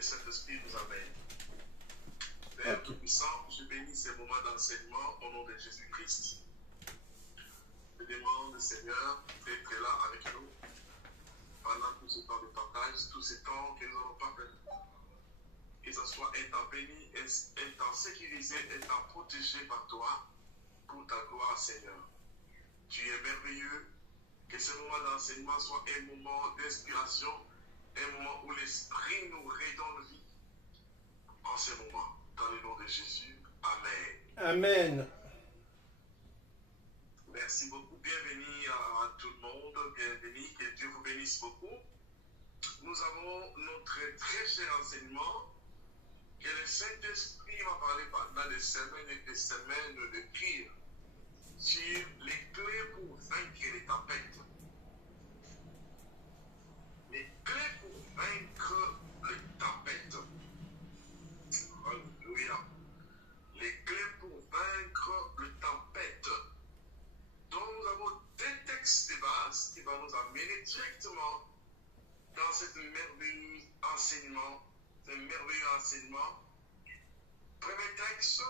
le Saint-Esprit nous amène. Père Tout-Puissant, je bénis ces moments d'enseignement au nom de Jésus-Christ. Je demande, Seigneur, d'être là avec nous pendant tout ce temps de partage, tout ce temps que nous n'avons pas perdu. Que ce soit un temps béni, un temps sécurisé, un temps protégé par toi pour ta gloire, Seigneur. Tu es merveilleux. Que ce moment d'enseignement soit un moment d'inspiration, un moment où l'Esprit nous redonne vie. En ce moment, dans le nom de Jésus. Amen. Amen. Merci beaucoup. Bienvenue à tout le monde. Bienvenue. Que Dieu vous bénisse beaucoup. Nous avons notre très cher enseignement que le Saint-Esprit va parler pendant des semaines et des semaines de prière sur les clés pour vaincre les tempêtes. Les clés pour vaincre les tempêtes. Alléluia. Les clés pour vaincre les tempêtes. Donc nous avons deux textes de base qui vont nous amener directement dans ce merveilleux enseignement. Premier texte.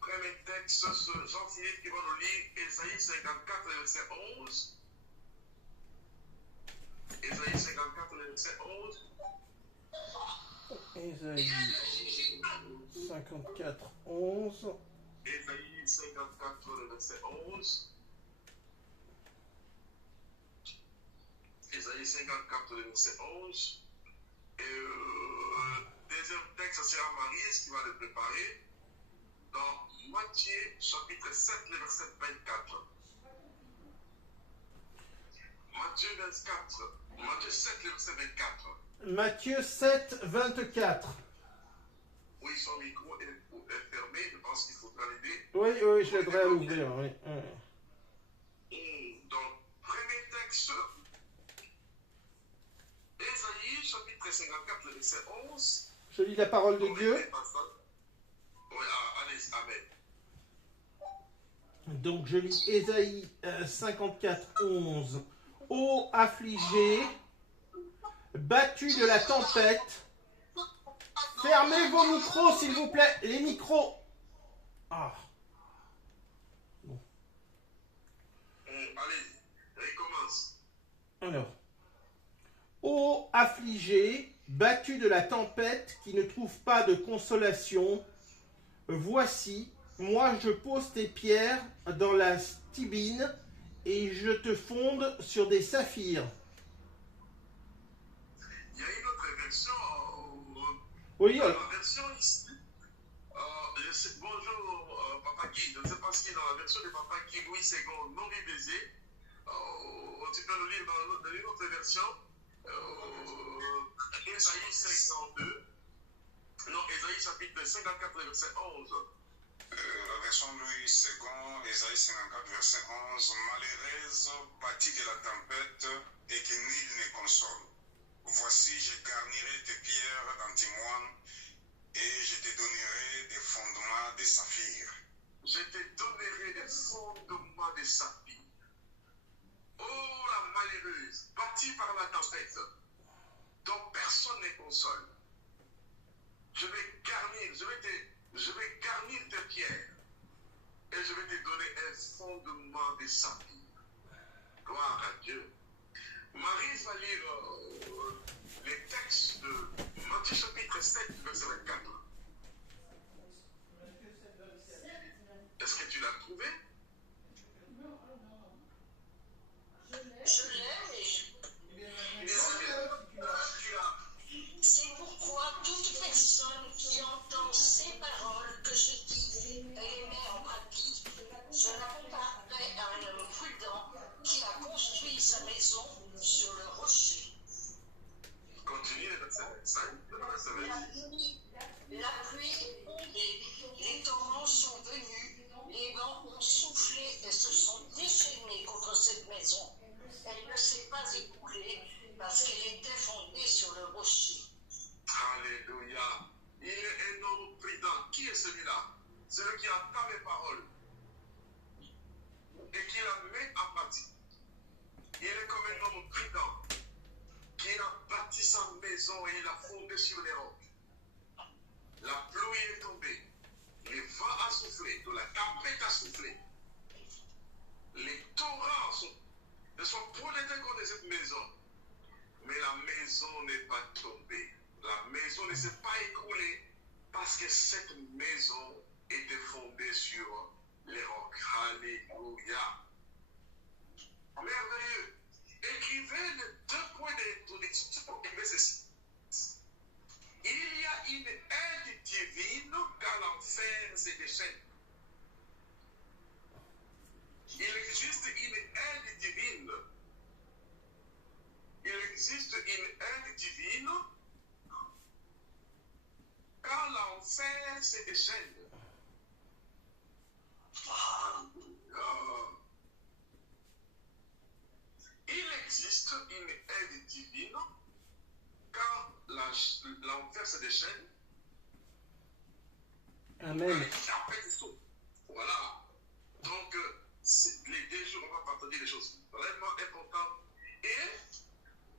Premier texte, Jean-Philippe qui va nous lire Ésaïe 54, verset 11. Ésaïe 54, verset 11. Ésaïe 54, 11. Ésaïe 54, verset 11. Ésaïe 54, verset 11. Deuxième texte, c'est Marie qui va le préparer. Dans Matthieu chapitre 7, le verset 24. Matthieu 7, le verset 24. Matthieu 7, 24. Oui, son micro est fermé, je pense qu'il faudra l'aider. Oui, je l'aiderai à l'ouvrir. Oui. Donc, premier texte, Ésaïe chapitre 54, le verset 11. Je lis la parole de Dieu. Oui, allez, amen. Donc je lis Ésaïe 54, 11. Ô affligés, battus de la tempête, fermez vos micros s'il vous plaît, les micros. Ah. Bon. Allez, recommence. Alors. Ô affligés, battus de la tempête, qui ne trouvent pas de consolation, voici, moi je pose tes pierres dans la stibine et je te fonde sur des saphirs. Il y a une autre version. Oui, dans la version ici. Bonjour, Papa Guy. Je ne sais pas si dans la version de Papa Guy, Louis II, non baiser. Tu peux le lire dans une autre version. Ésaïe 52. Non, Ésaïe chapitre 54, verset 11. La version Louis II, Ésaïe 54, verset 11. Malheureuse, bâtie de la tempête, et que nul ne console. Voici, je garnirai tes pierres d'antimoine, et je te donnerai des fondements de saphir. Je te donnerai des fondements de saphir. Oh, la malheureuse, bâtie par la tempête, dont personne ne console. Je vais garnir tes pierres et je vais te donner un fondement de saphir. Gloire à Dieu. Marie va lire les textes de Matthieu chapitre 7, verset 24. Est-ce que tu l'as trouvé? Je l'ai, c'est pourquoi toute personne qui entend ces paroles que je dis et les met en pratique, je la comparerai à un homme prudent qui a construit sa maison sur le rocher. Continue le verset 25, le verset 26. La pluie est tombée, les torrents sont venus, les vents ont soufflé et se sont déchaînés contre cette maison. Elle ne s'est pas écoulée parce qu'elle était fondée sur le rocher. Alléluia. Il est un homme prudent. Qui est celui-là? Celui qui entend mes paroles et qui la met en pratique. Il est comme un homme prudent qui a bâti sa maison et il a fondé sur les rocs. La pluie est tombée, le vent a soufflé, la tempête a soufflé. Les torrents sont projetés contre cette maison. Mais la maison n'est pas tombée. La maison ne s'est pas écroulée parce que cette maison était fondée sur les rocs. Alléluia. Merveilleux. Écrivez les 2 points d'introduction. Écrivez ceci. Il y a une aide divine quand l'enfer se déchaîne. Il existe une aide divine. Il existe une aide divine quand l'enfer se déchaîne. Il existe une aide divine quand l'enfer se déchaîne. Amen. Voilà. Donc, les 2 jours, on va partager des choses vraiment importantes. Et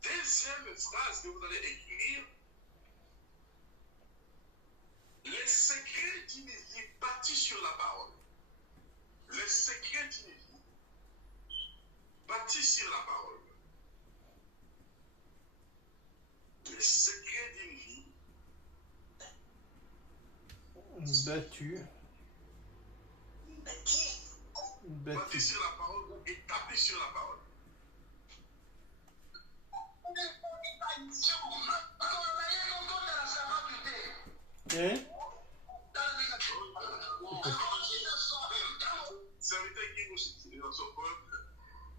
deuxième phrase que vous allez écrire, les secrets d'une vie bâtis sur la parole. Les secrets d'une vie bâtis sur la parole. Les secrets d'une vie battu. bâtis sur la parole ou établis sur la parole. Serviteur qui nous dans son peuple,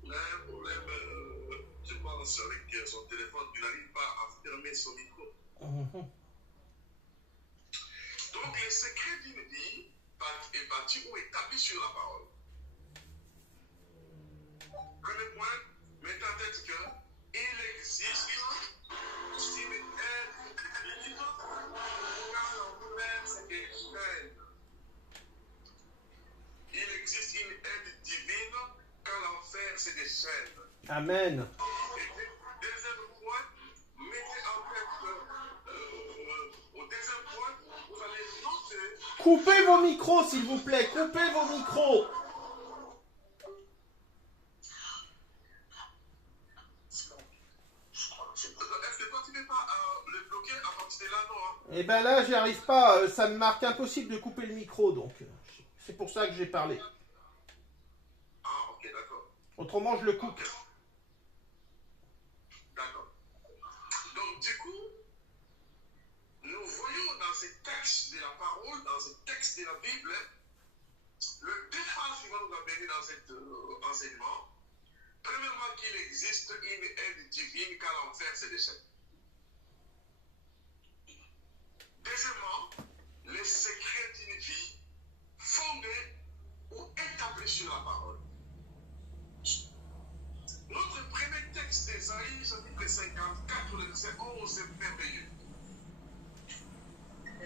il a un problème, je pense, avec son téléphone, il n'arrive pas à fermer son micro. Donc, les secrets d'une vie est bâti ou établi sur la parole. Premier point, mettez en tête qu'il existe une aide divine quand l'enfer se déchaîne. Il existe une aide divine quand l'enfer se déchaîne. Amen. Et deuxième point, mettez en tête au deuxième point, vous allez noter. Coupez vos micros, s'il vous plaît. Coupez vos micros. Est-ce que toi, tu n'es pas le bloquer à partir de là, non? Eh ben là, j'y arrive pas. Ça me marque impossible de couper le micro, donc c'est pour ça que j'ai parlé. Ah, ok, d'accord. Autrement, je le coupe. D'accord. Donc, du coup, nous voyons dans ces textes de la parole, dans ces textes de la Bible, le 2 phrases qui vont nous amener dans cet enseignement. Premièrement, qu'il existe une aide divine quand l'enfer se déchaîne. Deuxièmement, les secrets d'une vie fondée ou établis sur la parole. Notre premier texte d'Ésaïe, chapitre 54, le verset 11, est merveilleux.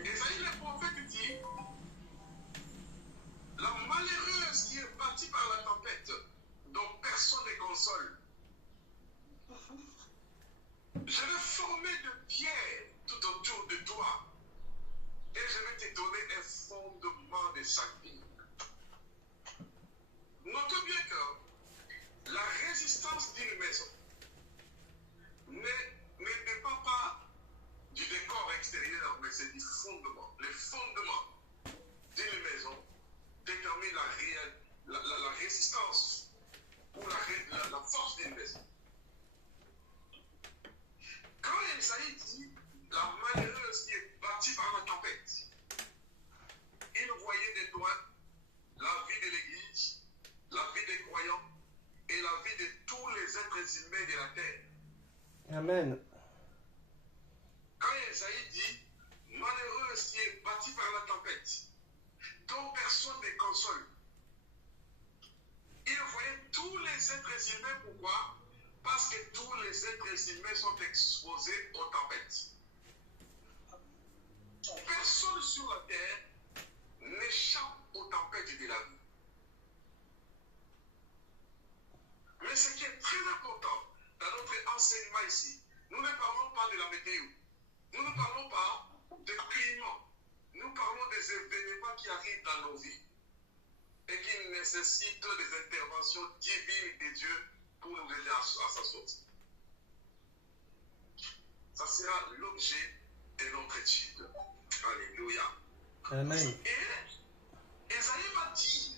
Ésaïe, le prophète, dit: la malheureuse qui est bâtie par la tempête, dont personne ne console. Je vais former de pierres tout autour de toi, et je vais te donner un fondement de chaque vie. Notez bien que la résistance d'une maison ne dépend pas du décor extérieur, mais c'est du fondement. Le fondement d'une maison détermine la résistance ou la force d'une maison. Quand Esaïe dit la malheureuse qui est bâtie par la tempête, il voyait de loin la vie de l'Église, la vie des croyants et la vie de tous les êtres humains de la terre. Amen. Quand Esaïe dit malheureuse qui est bâtie par la tempête, dont personne ne console, il voyait tous les êtres humains. Pourquoi? Parce que tous les êtres humains sont exposés aux tempêtes. Personne sur la terre n'échappe aux tempêtes de la vie. Mais ce qui est très important dans notre enseignement ici, Nous ne parlons pas de la météo. Nous ne parlons pas de climat. Nous parlons des événements qui arrivent dans nos vies et qui nécessitent des interventions divines de Dieu pour nous aider à sa sortie. Ça sera l'objet de notre étude. Alléluia. Amen. Et Esaïe va dire,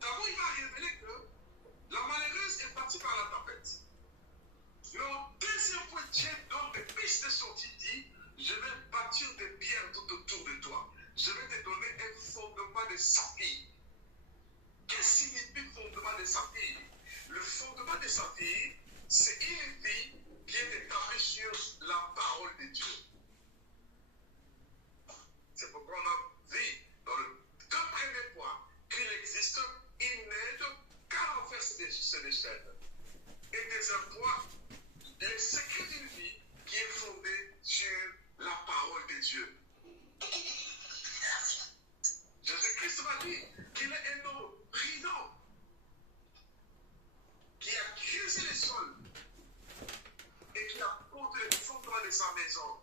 d'abord il va révéler que la malheureuse est partie par la tempête. Mais au deuxième point, Dieu donne des pistes de sortie, dit, je vais bâtir des pierres tout autour de toi. Je vais te donner un fondement de saphir. Qu'est-ce que signifie fondement de saphir? Le fondement de saphir, c'est une vie qui est établie sur la parole de Dieu. C'est pourquoi on a vu dans le deux premiers points qu'il existe une aide qu'à renverser ces chaînes. Et deuxième point, le secret d'une vie qui est fondée sur la parole de Dieu. Jésus-Christ m'a dit qu'il est un homme brillant qui a creusé le sol et qui a posé les fondements de sa maison.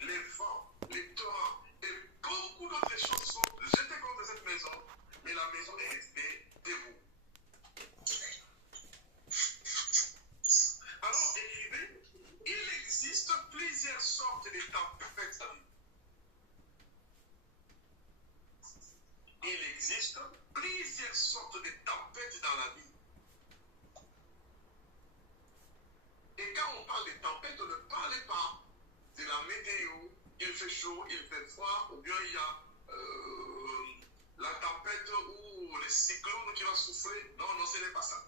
Les vents, les torrents et beaucoup d'autres choses sont jetées contre cette maison, mais la maison est restée debout. Alors, écrivez, il existe plusieurs sortes de tempêtes dans la vie. Il existe plusieurs sortes de tempêtes dans la vie. Et quand on parle de tempête, on ne parle pas de la météo, il fait chaud, il fait froid, ou bien il y a la tempête ou le cyclone qui va souffler. Non, non, ce n'est pas ça.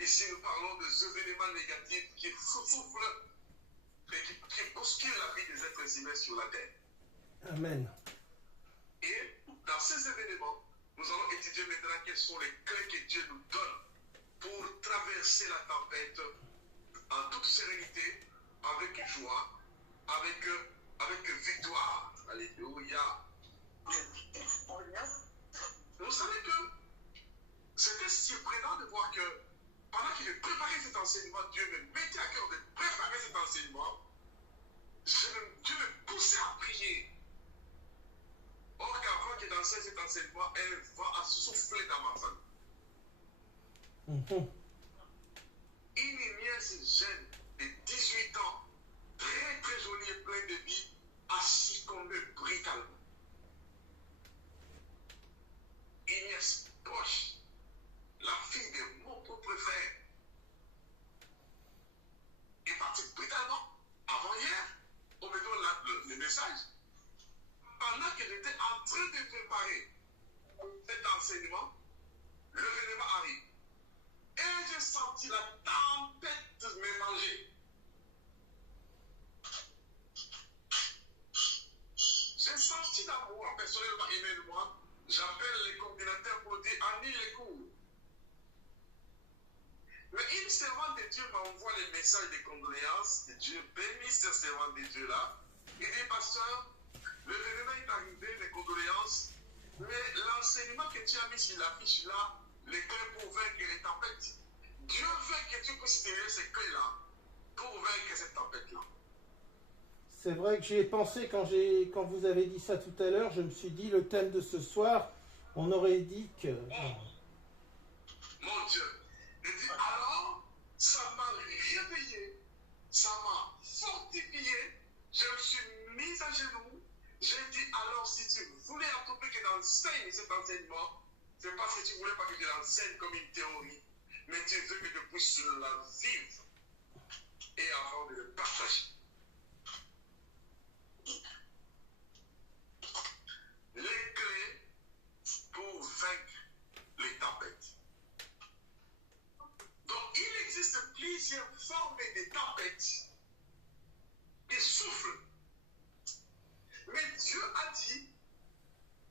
Ici, nous parlons des événements négatifs qui soufflent et qui bousculent la vie des êtres humains sur la terre. Amen. Et dans ces événements, nous allons étudier maintenant quelles sont les clés que Dieu nous donne pour traverser la tempête en toute sérénité, avec joie, avec victoire. Alléluia. Vous savez que c'était surprenant de voir que pendant qu'il préparait cet enseignement, Dieu me mettait à cœur de préparer cet enseignement. Dieu me poussait à prier. Or qu'avant qu'il enseigne cet enseignement, elle va souffler dans ma famille. Une nièce jeune de 18 ans, très très jolie et pleine de vie, a succombé brutalement. Une nièce proche, la fille de mon propre frère, est partie brutalement avant-hier. On me donne le message. Pendant que j'étais en train de préparer cet enseignement, l'événement arrive. Et j'ai senti la tempête me manger. J'ai senti d'amour, personnellement, humainement. J'appelle les coordinateurs pour dire annule les cours. Mais une servante de Dieu m'envoie les messages de condoléances. Et Dieu bénit ce servant de Dieu-là. Il dit, pasteur, l'événement est arrivé, les condoléances. Mais l'enseignement que tu as mis sur l'affiche là, les clés pour vaincre les tempêtes. Dieu veut que tu puisses tirer ces clés-là pour vaincre cette tempête-là. C'est vrai que j'y ai pensé quand vous avez dit ça tout à l'heure. Je me suis dit, le thème de ce soir, on aurait dit que... Mon Dieu. Il dit, alors, ça m'a réveillé, ça m'a fortifié, je me suis mis à genoux. J'ai dit, alors, si tu voulais à tout prix que j'enseigne cet enseignement, c'est parce que tu ne voulais pas que je l'enseigne comme une théorie, mais tu veux que je puisse la vivre et avant de le partager. Les clés pour vaincre les tempêtes. Donc, il existe plusieurs formes de tempêtes qui soufflent. Mais Dieu a dit,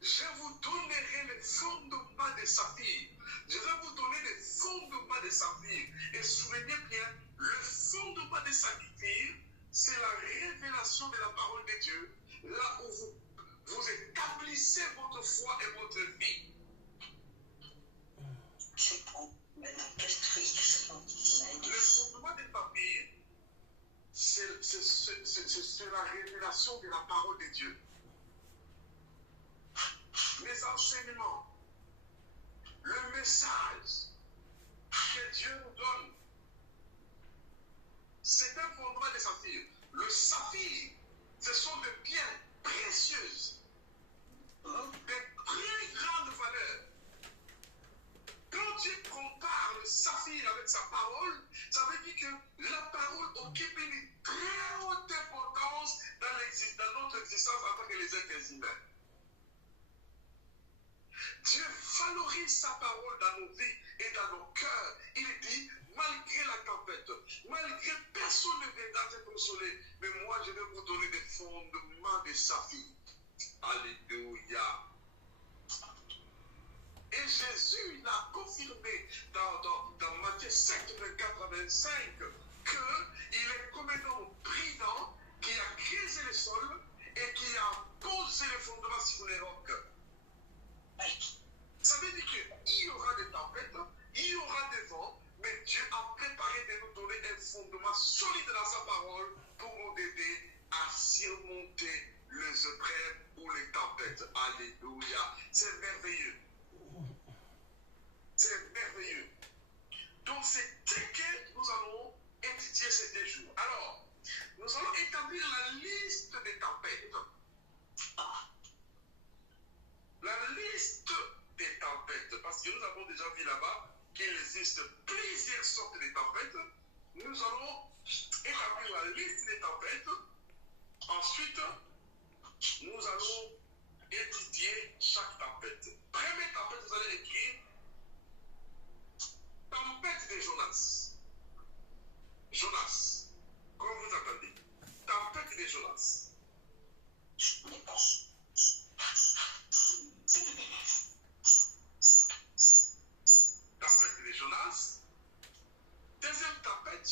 je vous donnerai les fondements de saphir. Je vais vous donner les fondements de saphir. Et souvenez bien, le fondement de saphir, c'est la révélation de la parole de Dieu, là où vous établissez votre foi et votre vie. Le fondement de saphir, l'enseignement, le message que Dieu nous donne, c'est un fondement des saphirs. Le saphir, ce sont des pierres précieuses, de très grande valeur. Quand Dieu compare le saphir avec sa parole, ça veut dire que la parole occupe une très haute importance dans notre existence en tant que les êtres humains. Dieu valorise sa parole dans nos vies et dans nos cœurs. Il dit, malgré la tempête, malgré personne ne viendra te consoler, mais moi je vais vous donner des fondements de saphir. Alléluia. Et Jésus l'a confirmé dans Matthieu 7, 24 à 25, qu'il est comme un homme prudent qui a creusé le sol et qui a posé les fondements sur les rocs. Ça veut dire qu'il y aura des tempêtes, il y aura des vents, mais Dieu a préparé de nous donner un fondement solide dans sa parole pour nous aider à surmonter les épreuves ou les tempêtes. Alléluia. C'est merveilleux. C'est merveilleux. Donc c'est ce que nous allons étudier ces 2 jours. Alors, nous allons établir la liste des tempêtes. La liste des tempêtes, parce que nous avons déjà vu là-bas qu'il existe plusieurs sortes de tempêtes. Nous allons établir la liste des tempêtes. Ensuite, nous allons étudier chaque tempête. Première tempête, vous allez écrire tempête de Jonas. Jonas, comme vous entendez. Tempête de Jonas. Tempête de Jonas. Deuxième tempête,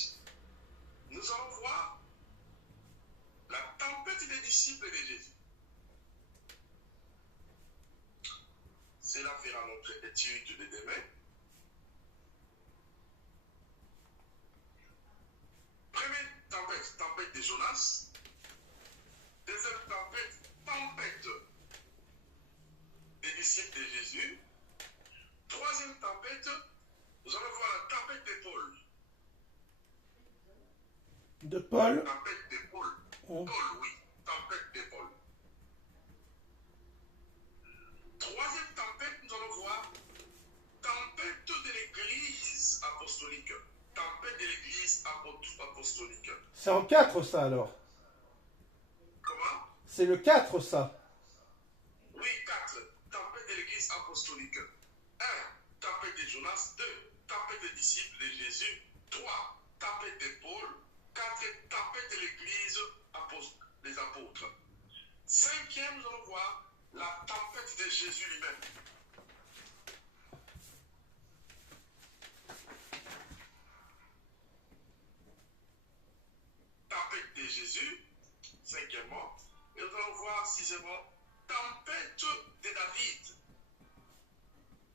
nous allons voir la tempête des disciples de Jésus. Cela fera notre étude de demain. Première tempête, tempête de Jonas. Deuxième tempête, tempête des disciples de Jésus. Troisième tempête, nous allons voir la tempête de Paul. De Paul. Tempête de Paul. Oh. Paul, oui. Tempête de Paul. Troisième tempête, nous allons voir tempête de l'église apostolique. Tempête de l'église apostolique. C'est en 4 ça alors. Comment? C'est le 4 ça. Oui, 4. Tempête de l'église apostolique. 1. Tempête de Jonas. 2. Tempête des disciples de Jésus. 3. Tempête de Paul. 4. Tempête de l'église des apôtres. 5e, nous allons voir la tempête de Jésus lui-même. Tempête de Jésus, 5e. Et nous allons voir 6e, tempête de David.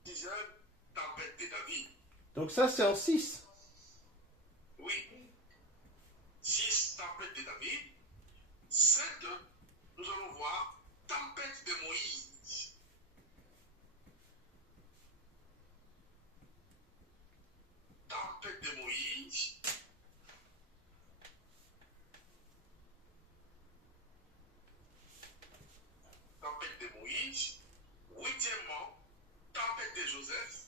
6e, tempête de David. Donc ça c'est en 6. Oui. 6, tempête de David. 7, nous allons voir tempête de Moïse. Tempête de Moïse. Tempête de Moïse. 8e, tempête de Joseph.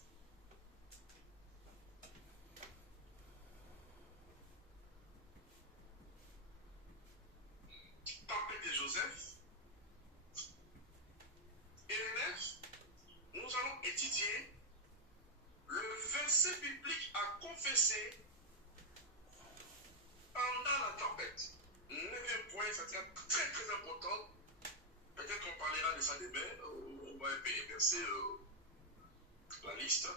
Tempête de Joseph. Et le 9, nous allons étudier le verset biblique à confesser pendant la tempête. 9e point, ça sera très très important. Peut-être qu'on parlera de ça demain. On va inverser la liste.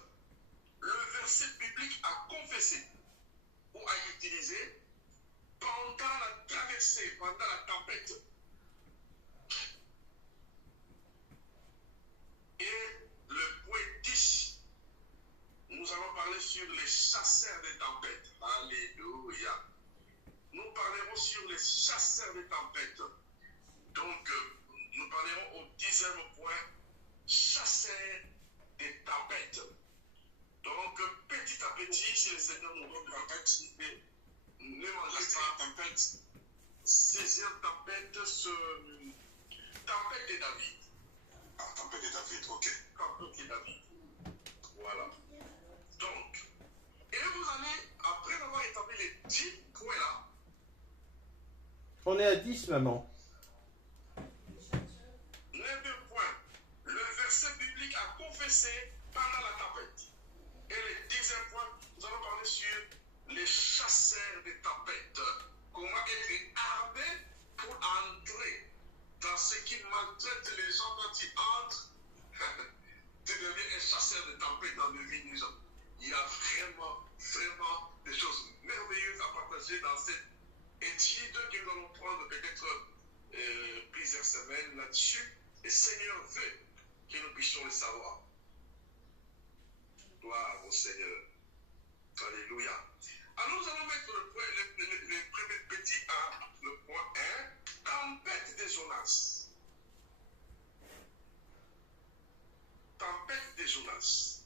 Le verset biblique à confesser ou à utiliser pendant la traversée, pendant la tempête. Et le point 10, nous allons parler sur les chasseurs des tempêtes. Alléluia. Nous parlerons sur les chasseurs des tempêtes. Donc, nous parlerons au 10e point, chasseurs le Seigneur nous donne de capacité, ne mangez pas tempête. 16e tempête, tempête de David. Ah, tempête de David, ok. Tempête de David. Voilà. Donc, et vous allez, après avoir établi les 10 points là, On est à 10, maman. les 2 points, le verset biblique à confesser pendant la tempête. Et le 10e point, nous allons parler sur les chasseurs des tempêtes. Comment être armé pour entrer dans ce qui maltraite les gens quand ils entrent. Tu deviens un chasseur de tempêtes dans le vie des gens. Il y a vraiment, vraiment des choses merveilleuses à partager dans cette étude que nous allons prendre peut-être plusieurs semaines là-dessus. Et Seigneur veut que nous puissions le savoir. Gloire au Seigneur. Alléluia. Alors nous allons mettre le premier petit A, le point 1, tempête de Jonas. Tempête de Jonas.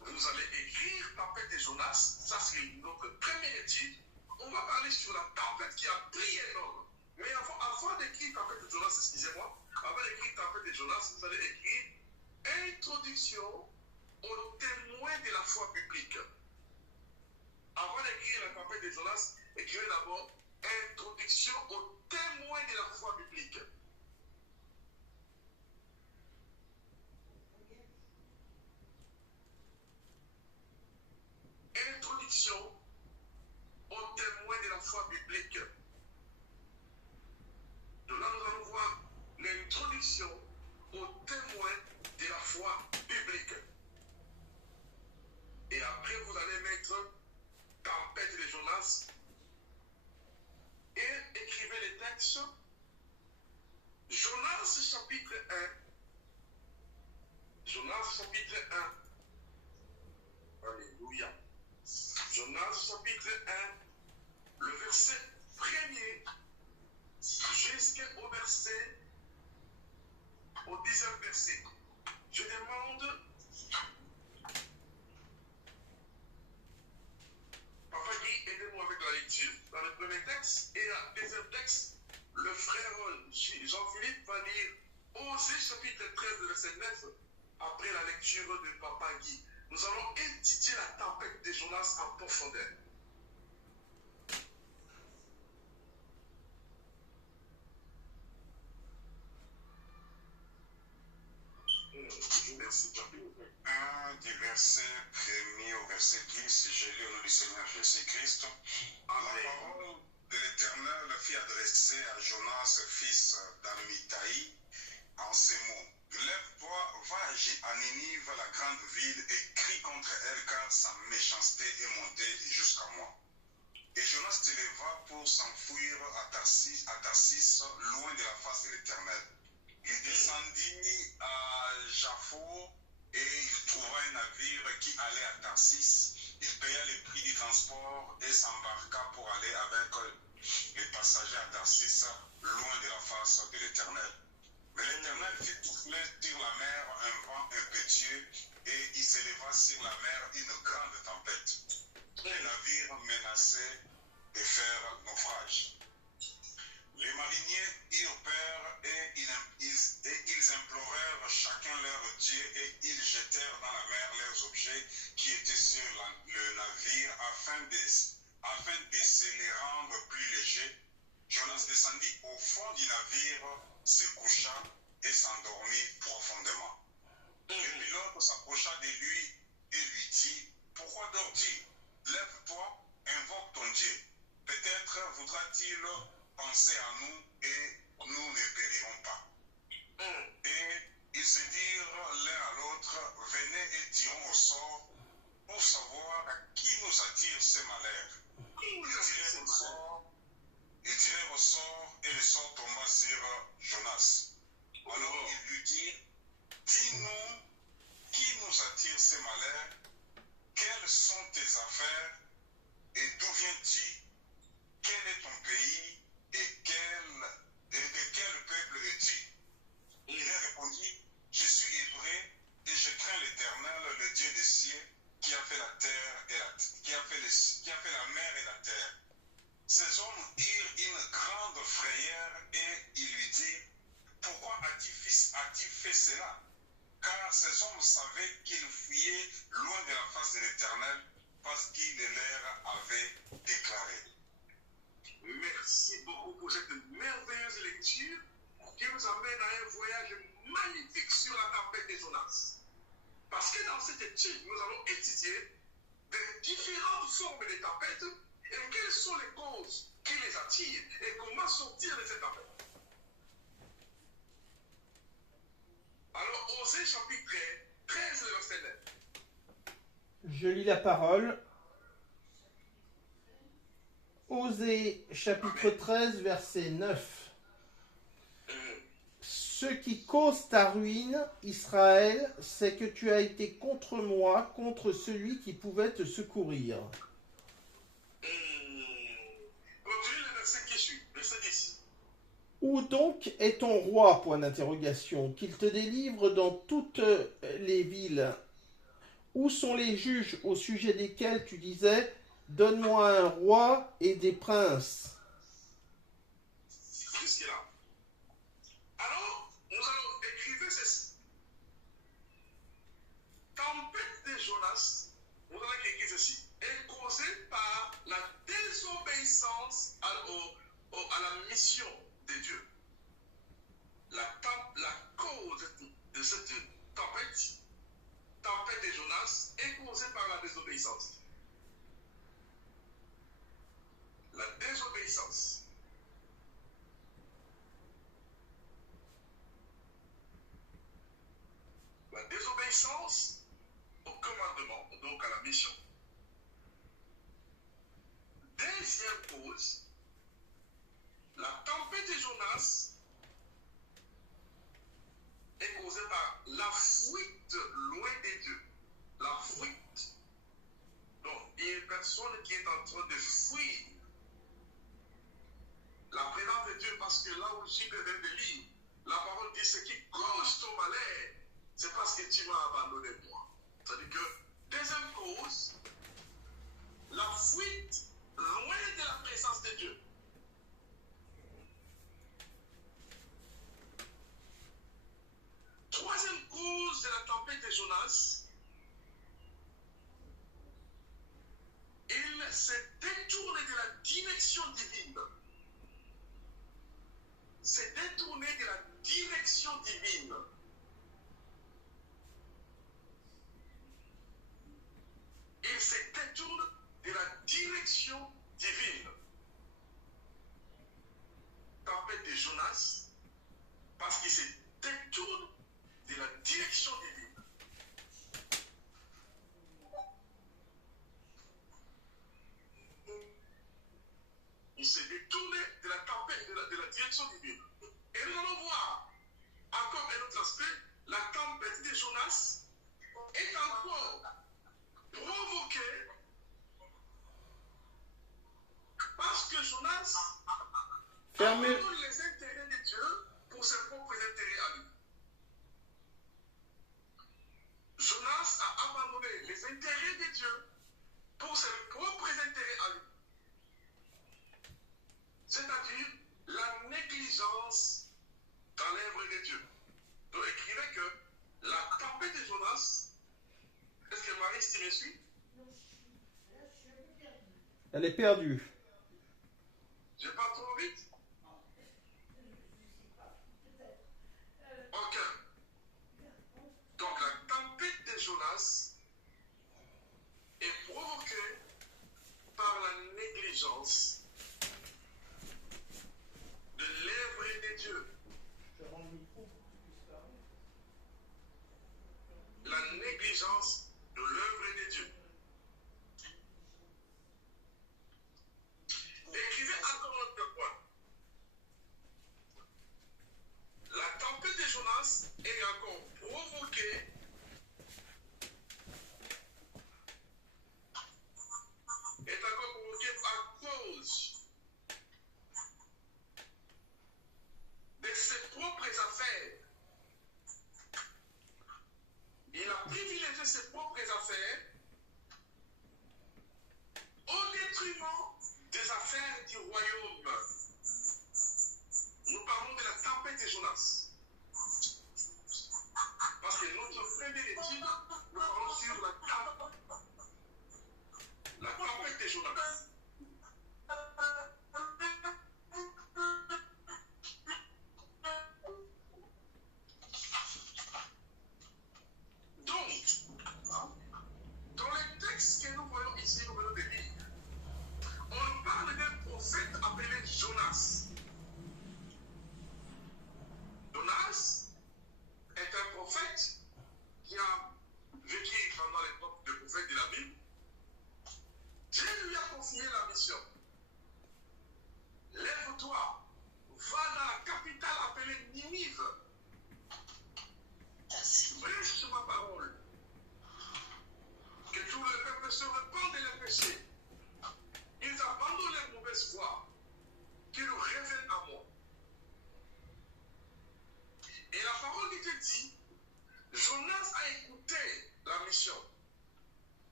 Vous allez écrire tempête de Jonas, ça c'est notre première étude. On va parler sur la tempête qui a pris énorme. Mais avant d'écrire tempête de Jonas, excusez-moi, avant d'écrire tempête de Jonas, vous allez écrire introduction aux témoins de la foi biblique. Avant d'écrire la tempête de Jonas, écrivez d'abord introduction aux témoins de la foi biblique. Introduction aux témoins de la foi biblique. De là, nous allons voir l'introduction aux témoins de la foi biblique. Et après, vous allez mettre tempête de Jonas et écrivez les textes. Jonas chapitre 1. Jonas chapitre 1. Alléluia. Jonas chapitre 1, le verset 1er jusqu'au verset, au 10e verset. Je demande, Papa Guy, aidez-moi avec la lecture dans le premier texte et le deuxième texte. Le frère Jean-Philippe va lire Osée chapitre 13, verset 9, après la lecture de Papa Guy. Nous allons étudier la tempête de Jonas en profondeur. Merci, Jean-Philippe. 1 du verset 1er au verset 10, je lis au nom du Seigneur Jésus-Christ. La parole de l'Éternel fut adressée à Jonas, fils d'Amittai, en ces mots. Lève-toi, va à Ninive, la grande ville, et crie contre elle, car sa méchanceté est montée jusqu'à moi. Et Jonas se leva pour s'enfuir à Tarsis, loin de la face de l'Éternel. Il descendit à Jaffo et il trouva un navire qui allait à Tarsis. Il paya le prix du transport et s'embarqua pour aller avec les passagers à Tarsis, loin de la face de l'Éternel. Mais l'Éternel fit souffler sur la mer un vent impétueux et il s'éleva sur la mer une grande tempête. Le navire menaçait de faire naufrage. Les mariniers eurent peur et ils implorèrent chacun leur Dieu et ils jetèrent dans la mer leurs objets qui étaient sur le navire afin de se les rendre plus légers. Jonas descendit au fond du navire, se coucha et s'endormit profondément. Le pilote s'approcha de lui et lui dit, « Pourquoi dors-tu? Lève-toi, invoque ton Dieu. Peut-être voudra-t-il penser à nous et nous ne périrons pas. » Et ils se dirent l'un à l'autre, « Venez et tirons au sort pour savoir à qui nous attire ces malheurs. » Ils tirèrent au sort et le sort tomba sur Jonas. Alors il lui dit, périra. Car ces hommes savaient qu'ils fuyaient loin de la face de l'Éternel parce qu'il leur avait déclaré. Merci beaucoup pour cette merveilleuse lecture qui nous amène à un voyage magnifique sur la tempête de Jonas. Parce que dans cette étude, nous allons étudier des différentes formes de tempêtes et quelles sont les causes qui les attirent et comment sortir de cette tempête. Alors, Osée chapitre 13, verset 9. Je lis la parole. Osée chapitre 13, verset 9. Ce qui cause ta ruine, Israël, c'est que tu as été contre moi, contre celui qui pouvait te secourir. Continue le verset qui suit, verset 10. Où donc est ton roi, point d'interrogation, qu'il te délivre dans toutes les villes? Où sont les juges au sujet desquels tu disais, donne-moi un roi et des princes? Jusque-là. Alors, nous allons écrire ceci. Tempête de Jonas, nous allons écrire ceci, est causée par la désobéissance à la mission de Dieu. La cause de cette tempête de Jonas, est causée par la désobéissance. La désobéissance. La désobéissance au commandement, donc à la mission. Deuxième cause, la tempête de Jonas est causée par la fuite loin de Dieu. La fuite. Donc, une personne qui est en train de fuir la présence de Dieu, parce que là où Gilles vient de lire, la parole dit ce qui cause ton malheur, c'est parce que tu m'as abandonné moi. C'est-à-dire que, deuxième cause, la fuite loin de la présence de Dieu. Troisième cause de la tempête de Jonas, il s'est détourné de la direction divine. S'est détourné de la direction divine. Il se détourne de la direction divine. Tempête de Jonas, parce qu'il se détourne de la direction divine. Il s'est détourné de la tempête, de la direction divine. Et nous allons voir encore un autre aspect. La tempête de Jonas est encore provoquée parce que Jonas abandonne les intérêts de Dieu pour ses propres intérêts à lui. Jonas a abandonné les intérêts de Dieu pour ses propres intérêts à lui. C'est-à-dire la négligence dans l'œuvre de Dieu. Donc écrivez que la tempête de Jonas, est-ce que Marie, tu me suis? Elle est perdue. Je parle trop vite? Ok. Donc la tempête de Jonas est provoquée par la négligence de l'œuvre de Dieu. La négligence de l'œuvre de Dieu. Écrivez encore un autre point. La tempête de Jonas est encore provoquée à cause de ses propres affaires. Il a privilégié ses propres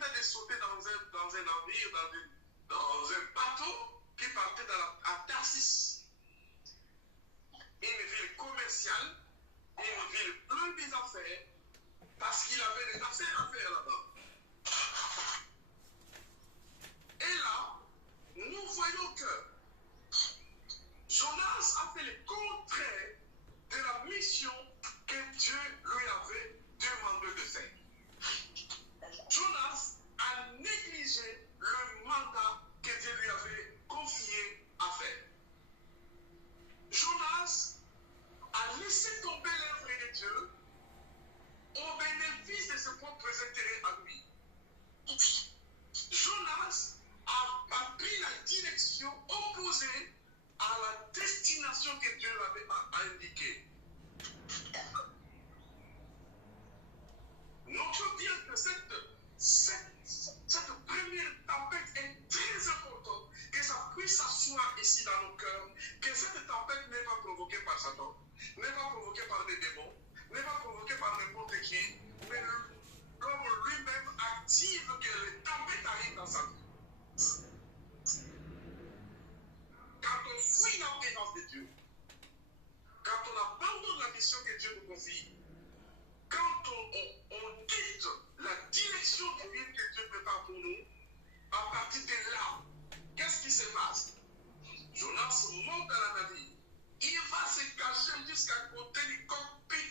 opportunité de sauter dans un navire, dans un bateau qui partait à Tarsis. Une ville commerciale, une ville pleine des affaires, parce qu'il avait des affaires à faire là-bas. Et là, nous voyons que Jonas a fait le contraire de la mission que Dieu lui avait demandé de faire. Jonas a négligé le mandat que Dieu lui avait confié à faire. Jonas a laissé tomber l'œuvre de Dieu au bénéfice de ses propres intérêts à lui. Jonas a pris la direction opposée à la destination que Dieu lui avait indiquée. Notons bien que cette première tempête est très importante, que ça puisse s'asseoir ici dans nos cœurs, que cette tempête n'est pas provoquée par Satan, n'est pas provoquée par des démons, n'est pas provoquée par n'importe qui, mais l'homme lui-même active que les tempêtes arrivent dans sa vie. Quand on fuit la présence de Dieu, quand on abandonne la mission que Dieu nous confie, quand on quitte la direction divine que Dieu prépare pour nous, à partir de là, qu'est-ce qui se passe? Jonas monte à la navire. Il va se cacher jusqu'à côté du cockpit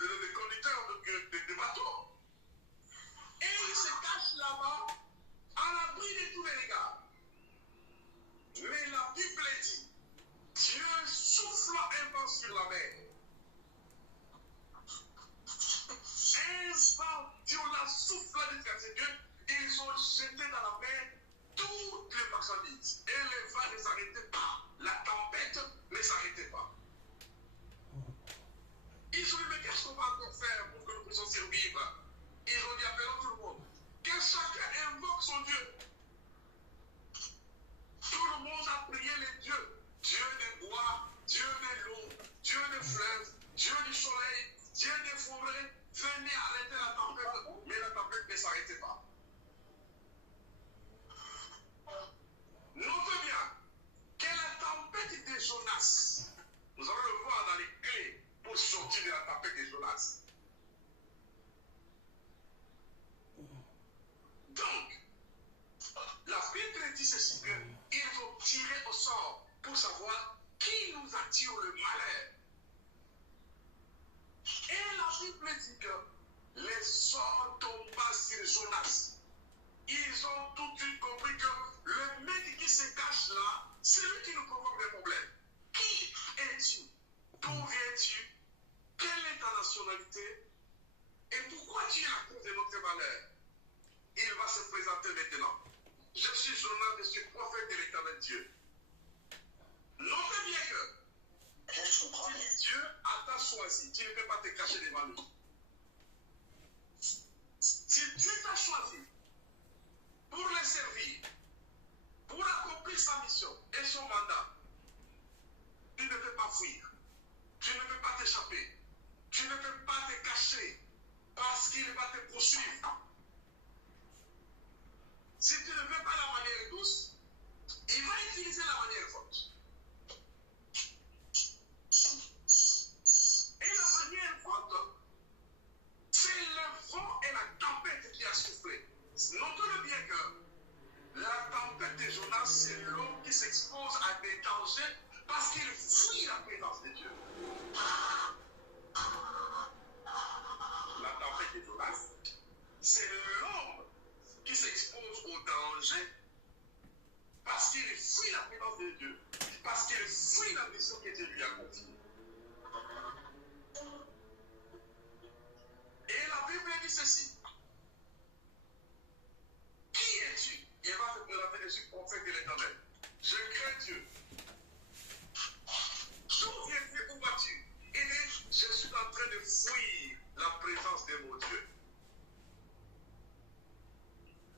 des conducteurs de bateau. Et il se cache là-bas, à l'abri de tous les regards. Mais la Bible dit, Dieu souffla un vent sur la mer. Un vent violent souffla jusqu'à ses dieux. Ils ont jeté dans la mer toutes les marchandises. Et le vent ne s'arrêtait pas. La tempête ne s'arrêtait pas. Ils ont dit, mais qu'est-ce qu'on va encore faire pour que nous puissions survivre? Ils ont dit, appelons tout le monde. Que chacun invoque son Dieu. Tout le monde a prié les dieux. Dieu des bois, Dieu de l'eau, Dieu des fleuves, Dieu du soleil, Dieu des forêts. Venez arrêter la tempête. Mais la tempête ne s'arrêtait pas. Notez bien que la tempête de Jonas, nous allons le voir dans les clés pour sortir de la tempête de Jonas. Donc, la Bible dit ceci qu'il faut tirer au sort pour savoir qui nous attire le malheur. Et la Bible dit que les sorts tomba sur Jonas. Ils ont tout de suite compris que le mec qui se cache là, c'est lui qui nous provoque des problèmes. Qui es-tu? D'où viens-tu? Quelle est ta nationalité? Et pourquoi tu es la cause de notre malheur? Il va se présenter maintenant. Je suis Jonas, je suis prophète de l'Éternel Dieu. Notez bien que si Dieu t'a choisi, tu ne peux pas te cacher devant lui. Si Dieu t'a choisi pour le servir, pour accomplir sa mission et son mandat, tu ne peux pas fuir, tu ne peux pas t'échapper, tu ne peux pas te cacher parce qu'il va te poursuivre. Si tu ne veux pas la manière douce, il va utiliser la manière forte. Et la manière forte, c'est le vent et la tempête qui a soufflé. Notez bien que la tempête de Jonas, c'est l'homme qui s'expose à des dangers parce qu'il fuit la présence de Dieu. La tempête de Jonas, c'est l'homme qui s'expose au danger parce qu'il fuit la présence de Dieu, parce qu'il fuit la mission que Dieu lui a confiée. Et la Bible dit ceci. Qui es-tu? Il va se présenter, je suis prophète de l'Éternel. Je crains Dieu. D'où viens-tu? Où vas-tu? Il dit, je suis en train de fuir la présence de mon Dieu.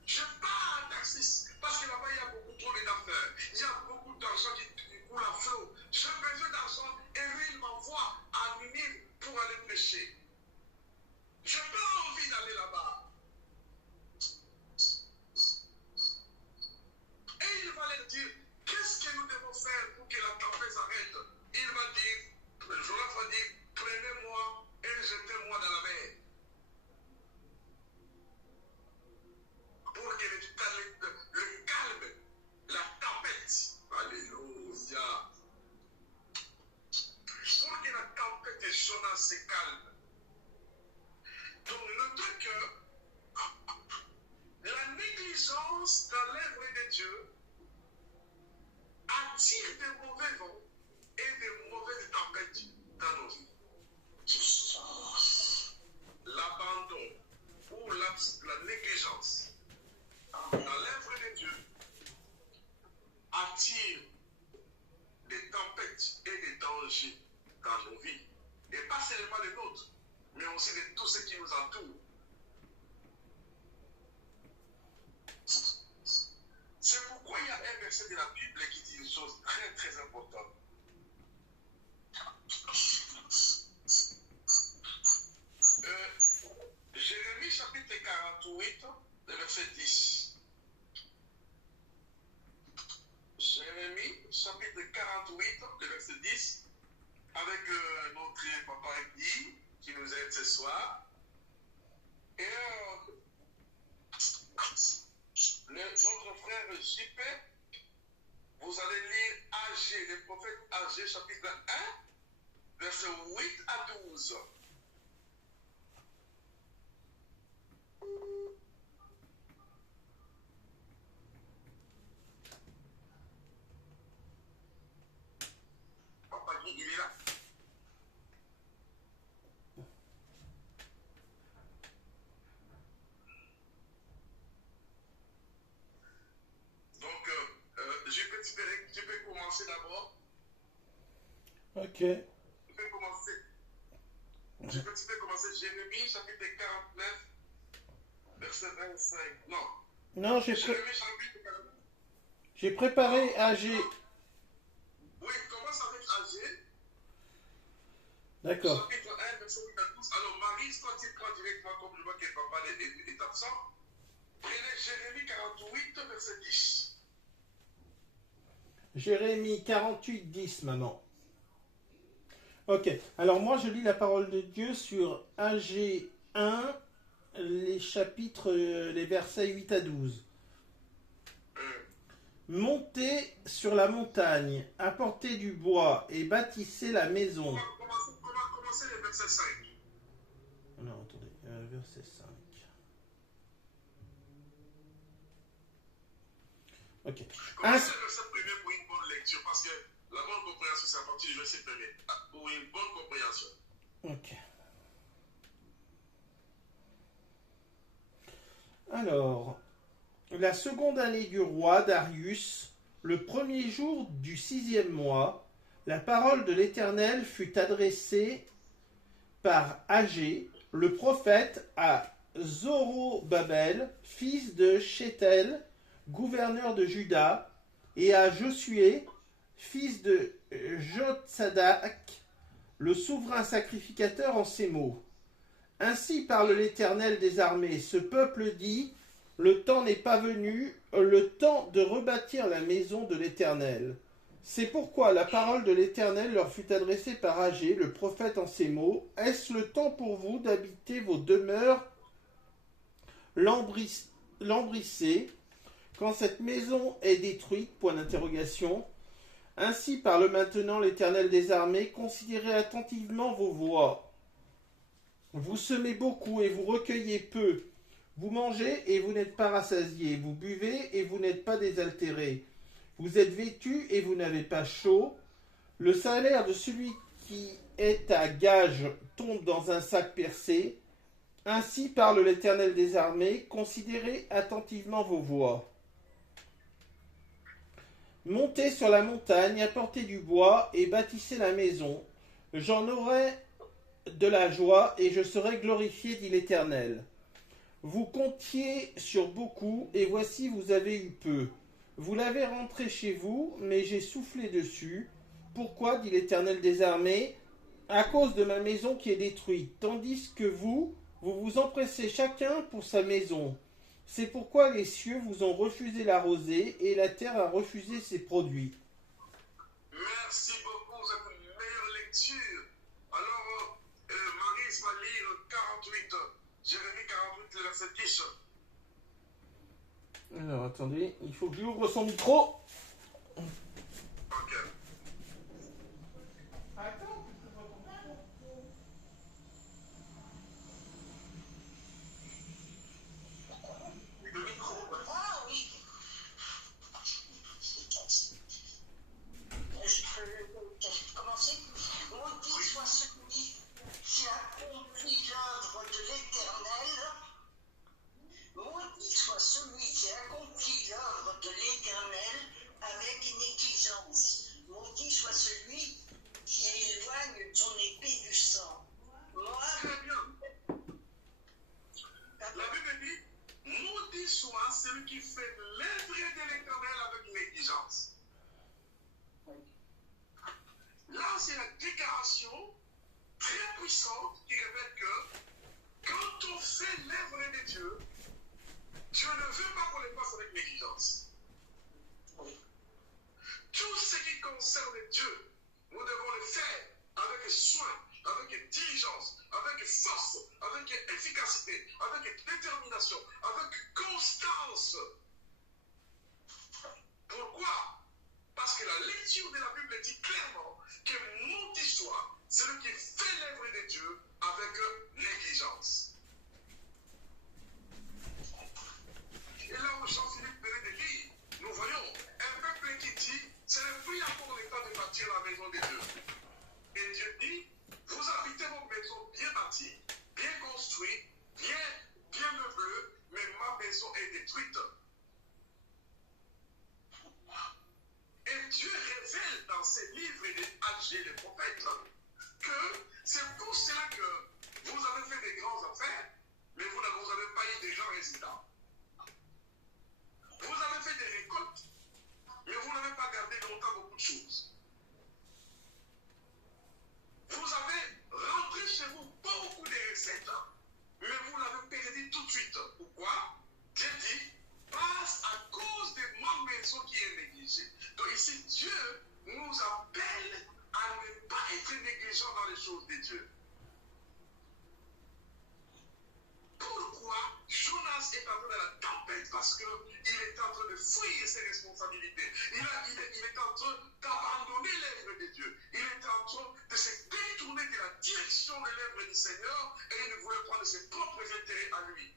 Je pars à Tarsis parce que là-bas il y a beaucoup trop d'affaires. Il y a beaucoup d'argent qui coule à flot. J'ai besoin d'argent et lui il m'envoie à Ninive pour aller pêcher. Je n'ai pas envie d'aller là-bas. intelligence dans l'œuvre de Dieu attire des tempêtes et des dangers dans nos vies. Et pas seulement les nôtres, mais aussi de tous ceux qui nous entourent. C'est pourquoi il y a un verset de la Bible qui dit une chose très très importante. Jérémie chapitre 48, le verset 10. Jérémie chapitre 48, le verset 10, avec notre papa Guy qui nous aide ce soir. Et notre frère JP, vous allez lire Agé, le prophète Agé chapitre 1, verset 8 à 12. Papa Guy, il est là. Donc, tu peux commencer d'abord. Ok. Tu peux commencer. Tu peux commencer Jérémie chapitre 49, verset 25. Non. Non, Jérémie chapitre 49. j'ai préparé AG. Oui, commence avec Agé. D'accord. Chapitre 1, verset 8 à 12. Alors, Marie, toi, tu prends directement comme je vois que papa est absent. Prenez Jérémie 48, verset 10. Jérémie 48, 10, maman. Ok. Alors, moi, je lis la parole de Dieu sur AG 1, les chapitres, les versets 8 à 12. Montez sur la montagne, apportez du bois et bâtissez la maison. Commencez le verset 5. Non, attendez, verset 5. Ok. Commencez le verset 1er pour une bonne lecture, parce que la bonne compréhension, c'est à partir du verset 1er. Pour une bonne compréhension. Ok. Alors, la seconde année du roi Darius, le premier jour du 6e mois, la parole de l'Éternel fut adressée par Agé, le prophète, à Zorobabel, fils de Shealtiel, gouverneur de Juda, et à Josué, fils de Jotsadak, le souverain sacrificateur, en ces mots. Ainsi parle l'Éternel des armées. Ce peuple dit, le temps n'est pas venu, le temps de rebâtir la maison de l'Éternel. C'est pourquoi la parole de l'Éternel leur fut adressée par Agé, le prophète, en ces mots. Est-ce le temps pour vous d'habiter vos demeures lambrissées, quand cette maison est détruite? Point d'interrogation. Ainsi parle maintenant l'Éternel des armées. Considérez attentivement vos voies. Vous semez beaucoup et vous recueillez peu. Vous mangez et vous n'êtes pas rassasiés. Vous buvez et vous n'êtes pas désaltérés. Vous êtes vêtus et vous n'avez pas chaud. Le salaire de celui qui est à gage tombe dans un sac percé. Ainsi parle l'Éternel des armées. Considérez attentivement vos voies. Montez sur la montagne, apportez du bois et bâtissez la maison. J'en aurai de la joie et je serai glorifié, dit l'Éternel. Vous comptiez sur beaucoup et voici vous avez eu peu. Vous l'avez rentré chez vous, mais j'ai soufflé dessus. Pourquoi, dit l'Éternel des armées? À cause de ma maison qui est détruite, tandis que vous vous empressez chacun pour sa maison. C'est pourquoi les cieux vous ont refusé la rosée et la terre a refusé ses produits. Merci beaucoup, vous avez une meilleure lecture. Alors, Marie va lire 48, Jérémie 48, le verset 10. Alors, attendez, il faut que j'ouvre son micro. Ok. Le micro. Ah oui. Je peux commencer. Maudit soit celui qui accomplit l'œuvre de l'Éternel. Maudit maudit soit celui qui fait l'œuvre de l'Éternel avec négligence. Là, c'est la déclaration très puissante qui révèle que quand on fait l'œuvre de Dieu, Dieu ne veut pas qu'on les fasse avec négligence. Tout ce qui concerne Dieu, nous devons le faire avec soin, avec diligence, avec force, avec efficacité, avec détermination, avec constance. Pourquoi? Parce que la lecture de la Bible dit clairement que maudit soit celui qui fait l'œuvre de Dieu avec négligence. Et là où Jean-Philippe venait de lire, nous voyons un peuple qui dit, ce n'est plus encore le temps de bâtir la maison de Dieu. Et Dieu dit, vous habitez vos maisons bien bâties, bien construites, bien meublées, mais ma maison est détruite. Et Dieu révèle dans ses livres de Agé les prophètes que c'est pour cela que vous avez fait des grandes affaires, mais vous n'avez pas eu de grands résultats. Vous avez fait des récoltes, mais vous n'avez pas gardé longtemps beaucoup de choses. Vous avez rentré chez vous beaucoup de recettes, mais vous l'avez perdu tout de suite. Pourquoi? Dieu dit, passe à cause de ma maison qui est négligée. Donc ici, Dieu nous appelle à ne pas être négligents dans les choses de Dieu. Pourquoi Jonas est entré dans la tempête? Parce qu'il est en train de fuir ses responsabilités. Il est en train d'abandonner l'œuvre de Dieu. Il est en train de se détourner de la direction de l'œuvre du Seigneur et il ne voulait prendre ses propres intérêts à lui.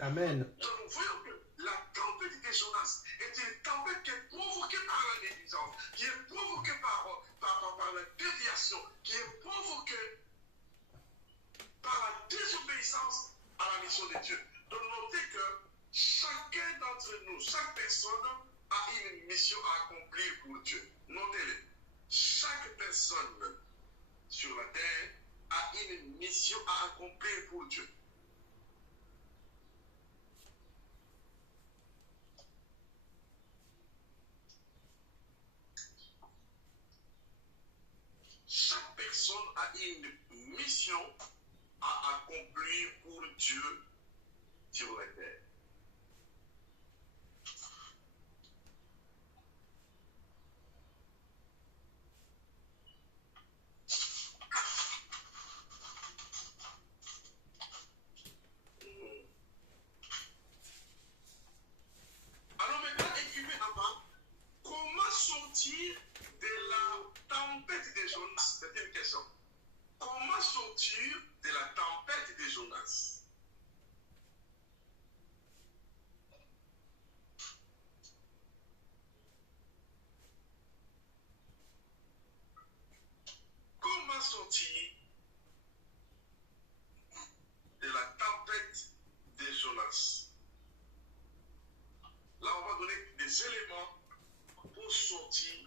Amen. Donc nous voyons que la tempête de Jonas est une tempête qui est provoquée par la négligence, qui est provoquée par la déviation, qui est provoquée par la désobéissance à la mission de Dieu. Donc notez que chacun d'entre nous, chaque personne a une mission à accomplir pour Dieu. Notez-le. Chaque personne sur la terre a une mission à accomplir pour Dieu. Chaque personne a une mission à accomplir pour Dieu sur la terre. Alors maintenant, écrivez-moi, comment sortir de la tempête de Jonas? C'est une question. Comment sortir de la tempête de Jonas? Comment sortir de la tempête de Jonas? Là, on va donner des éléments pour sortir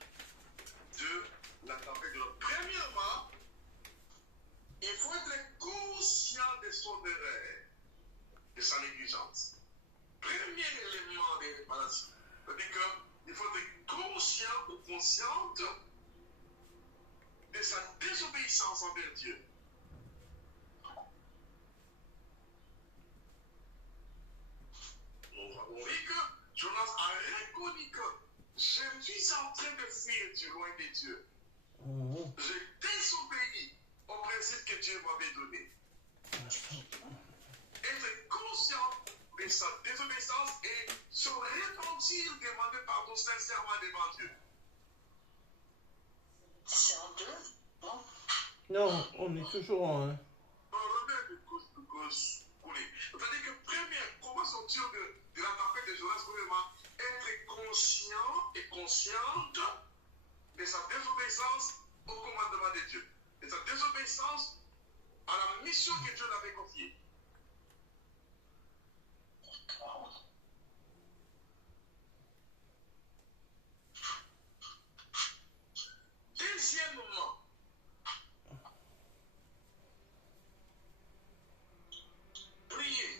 de la tempête de Jonas. Premièrement, il faut être conscient de son erreur, de sa négligence. Premier élément de réparation. C'est-à-dire qu'il faut être conscient ou consciente de sa désobéissance envers Dieu. On dit que Jonas a reconnu que je suis en train de fuir Dieu, loin de Dieu. J'ai désobéi au principe que Dieu m'avait donné. Être conscient de sa désobéissance et se repentir, demander pardon sincèrement devant Dieu. C'est en deux, non? Non, on est toujours en un. On remet de cause coulée. C'est-à-dire que première, comment sortir de la tempête de Jonas? Premièrement, être conscient et consciente de sa désobéissance au commandement de Dieu. De sa désobéissance à la mission que Dieu l'avait confiée. Deuxièmement, prier.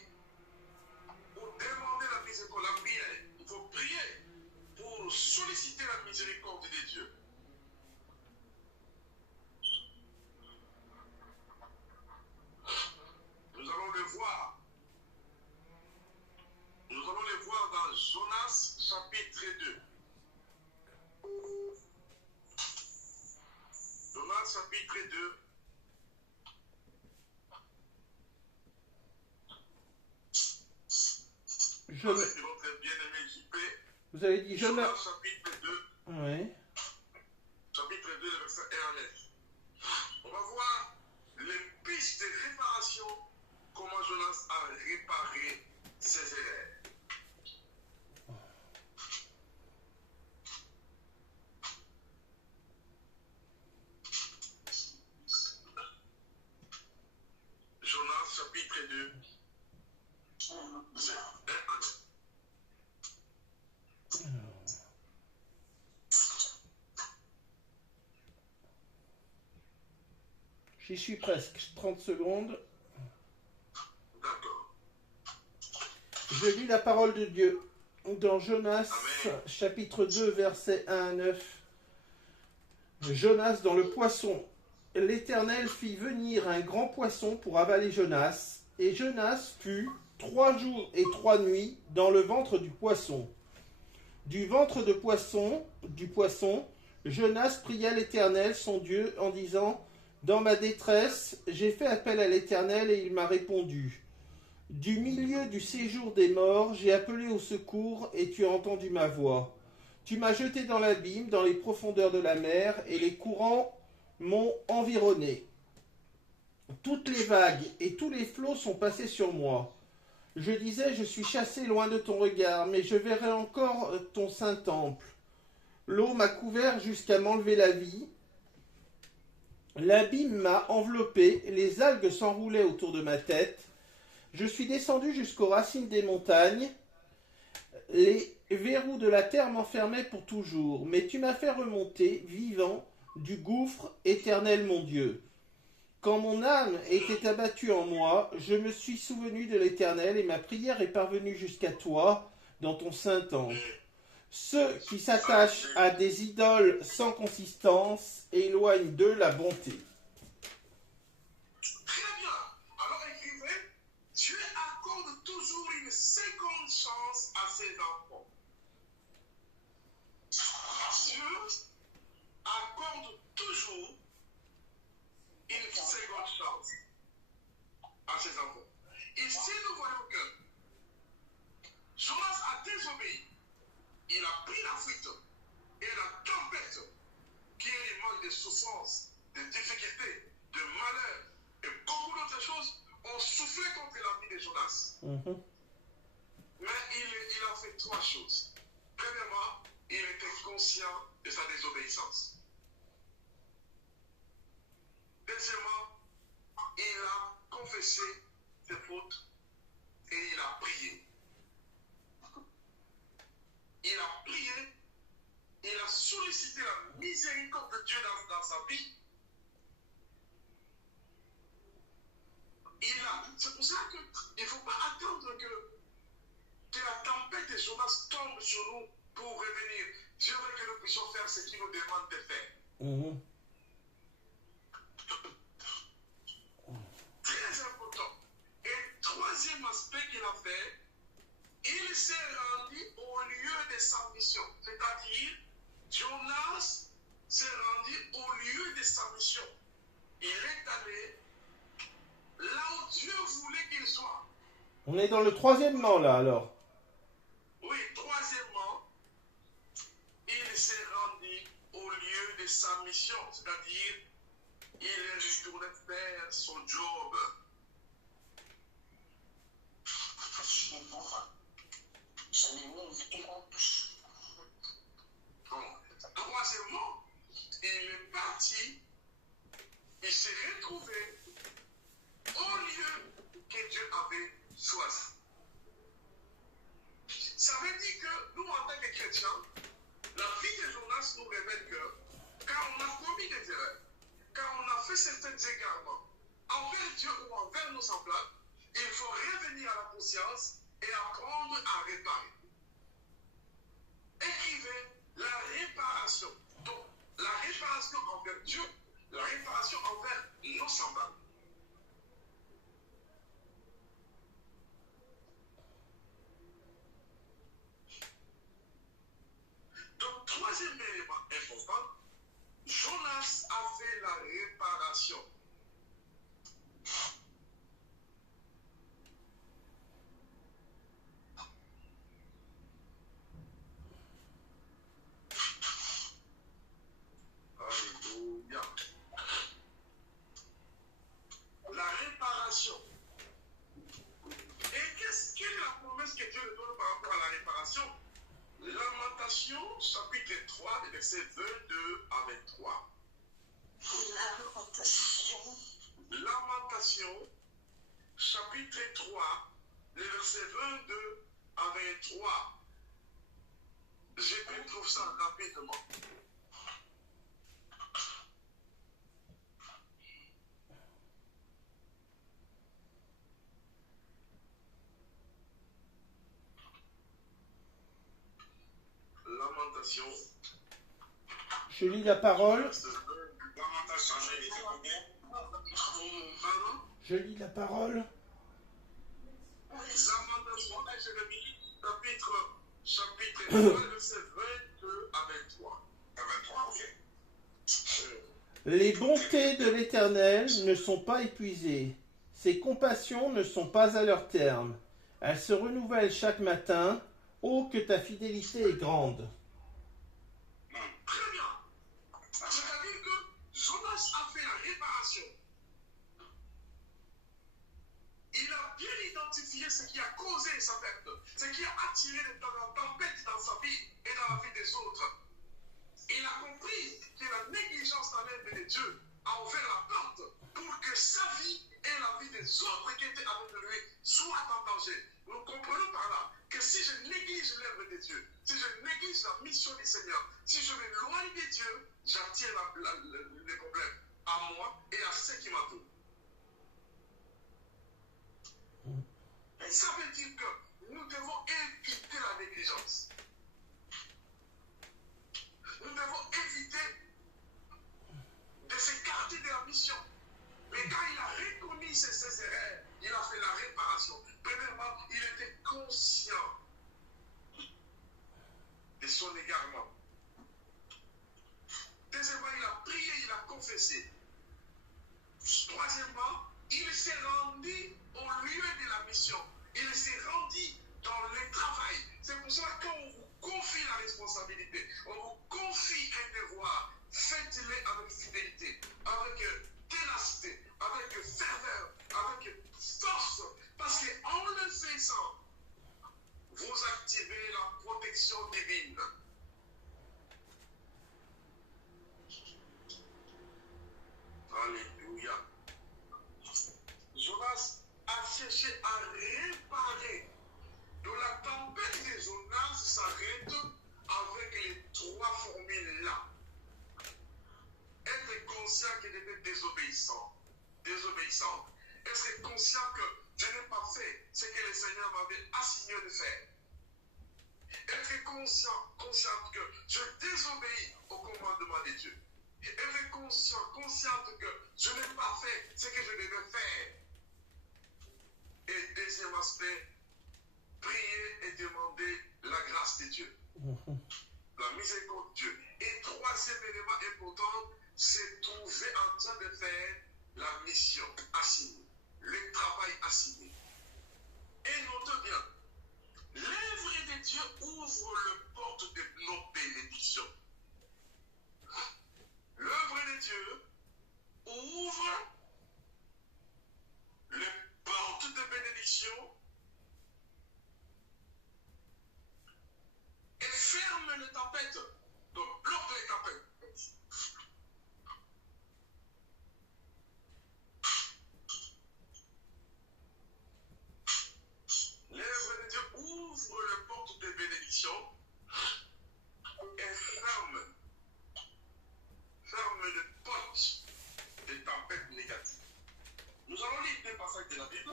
chapitre 2. Jonas chapitre 2. Avec notre bien-aimé JP. Vous avez dit Jonas. Jonas chapitre 2. Oui. Chapitre 2, le verset 1 à 9. On va voir les pistes de réparation, comment Jonas a réparé ses erreurs. Jonas chapitre 2, verset 1 à 9. J'y suis presque. 30 secondes. D'accord. Je lis la parole de Dieu dans Jonas, chapitre 2, versets 1 à 9. Jonas dans le poisson. L'Éternel fit venir un grand poisson pour avaler Jonas, et Jonas fut 3 jours et 3 nuits dans le ventre du poisson. Du ventre du poisson, Jonas pria l'Éternel, son Dieu, en disant: Dans ma détresse, j'ai fait appel à l'Éternel, et il m'a répondu. Du milieu du séjour des morts, j'ai appelé au secours, et tu as entendu ma voix. Tu m'as jeté dans l'abîme, dans les profondeurs de la mer, et les courants m'ont environné. Toutes les vagues et tous les flots sont passés sur moi. Je disais: je suis chassé loin de ton regard, mais je verrai encore ton saint temple. L'eau m'a couvert jusqu'à m'enlever la vie. L'abîme m'a enveloppé, les algues s'enroulaient autour de ma tête. Je suis descendu jusqu'aux racines des montagnes. Les verrous de la terre m'enfermaient pour toujours. Mais tu m'as fait remonter, vivant, du gouffre, éternel mon Dieu. Quand mon âme était abattue en moi, je me suis souvenu de l'Éternel, et ma prière est parvenue jusqu'à toi, dans ton saint temple. Ceux qui s'attachent à des idoles sans consistance éloignent d'eux la bonté. Très bien. Alors écrivez, Dieu accorde toujours une seconde chance à ses enfants. Dieu accorde toujours une seconde chance à ses enfants. Ici, nous voyons que Jonas a désobéi. Il a pris la fuite et la tempête, qui est l'image de souffrance, de difficultés, de malheur et beaucoup d'autres choses, ont soufflé contre la vie de Jonas. Mais il a fait 3 choses. Premièrement, il était conscient de sa désobéissance. Deuxièmement, il a confessé ses fautes et il a prié. Il a prié, il a sollicité la miséricorde de Dieu dans sa vie. C'est pour ça qu'il ne faut pas attendre que la tempête de Jonas tombe sur nous pour revenir. Dieu veut que nous puissions faire ce qu'il nous demande de faire. Très important. Et troisième aspect qu'il a fait, il s'est rendu au lieu de sa mission. C'est-à-dire, Jonas s'est rendu au lieu de sa mission. Il est allé là où Dieu voulait qu'il soit. On est dans le 3e là, alors. Oui, troisièmement, il s'est rendu au lieu de sa mission. C'est-à-dire, il est retourné faire son job. Troisièmement, il est parti, il s'est retrouvé au lieu que Dieu avait choisi. Ça veut dire que nous, en tant que chrétiens, la vie de Jonas nous révèle que quand on a commis des erreurs, quand on a fait certains égarements envers Dieu ou envers nos semblables, il faut revenir à la conscience et apprendre à réparer. Écrivez la réparation. Donc, la réparation envers Dieu, la réparation envers nos semblables. important, Jonas a fait la réparation. Alléluia. La réparation. Et quelle est la promesse que Dieu donne par rapport à la réparation? Lamentation, chapitre 3, versets 22 à 23. Lamentation, chapitre 3, les versets 22 à 23. Je peux trouver ça rapidement. Lamentation. Je lis la parole. Lamentation, j'ai dit combien? Pardon? Je lis la parole. Lamentation, chapitre 3, verset 22 à 23. À 23, ok. Les bontés de l'Éternel ne sont pas épuisées. Ses compassions ne sont pas à leur terme. Elles se renouvellent chaque matin. Oh, que ta fidélité est grande. Très bien. C'est-à-dire que Jonas a fait la réparation. Il a bien identifié ce qui a causé sa perte, ce qui a attiré la tempête dans sa vie et dans la vie des autres. Il a compris que la négligence dans l'œuvre de Dieu a ouvert la porte pour que sa vie et la vie des autres qui étaient avec lui soient en danger. Nous comprenons par là que si je néglige l'œuvre de Dieu, si je néglige la mission du Seigneur, si je m'éloigne de Dieu, j'attire les problèmes à moi et à ceux qui m'entourent. Et ça veut dire que nous devons éviter la négligence. Nous devons éviter de s'écarter de la mission. Mais quand il a reconnu ses erreurs, il a fait la réparation. Premièrement, il était conscient de son égarement. Deuxièmement, il a prié, il a confessé. Troisièmement, il s'est rendu au lieu de la mission. Il s'est rendu dans le travail. C'est pour cela que quand on vous confie la responsabilité, on vous confie un devoir, faites-le avec fidélité, avec ténacité, avec ferveur, avec force. Parce qu'en le faisant, vous activez la protection divine. Alléluia. Jonas a cherché à réparer. Donc la tempête de Jonas s'arrête avec les trois formules-là. Être conscient qu'il était désobéissant. Être conscient que je n'ai pas fait ce que le Seigneur m'avait assigné de faire. Être consciente que je désobéis au commandement de Dieu. Être consciente que je n'ai pas fait ce que je devais faire. Et deuxième aspect, prier et demander la grâce de Dieu. La miséricorde de Dieu. Et troisième élément important, c'est trouver en train de faire la mission assignée, le travail assigné. Et notez bien, l'œuvre de Dieu ouvre les portes de nos bénédictions. L'œuvre de Dieu ouvre les portes de bénédiction et ferme les tempêtes, donc bloque les tempêtes. L'œuvre de Dieu ouvre les portes de bénédiction et ferme les portes des tempêtes négatives. Nous allons lire deux passages de la Bible.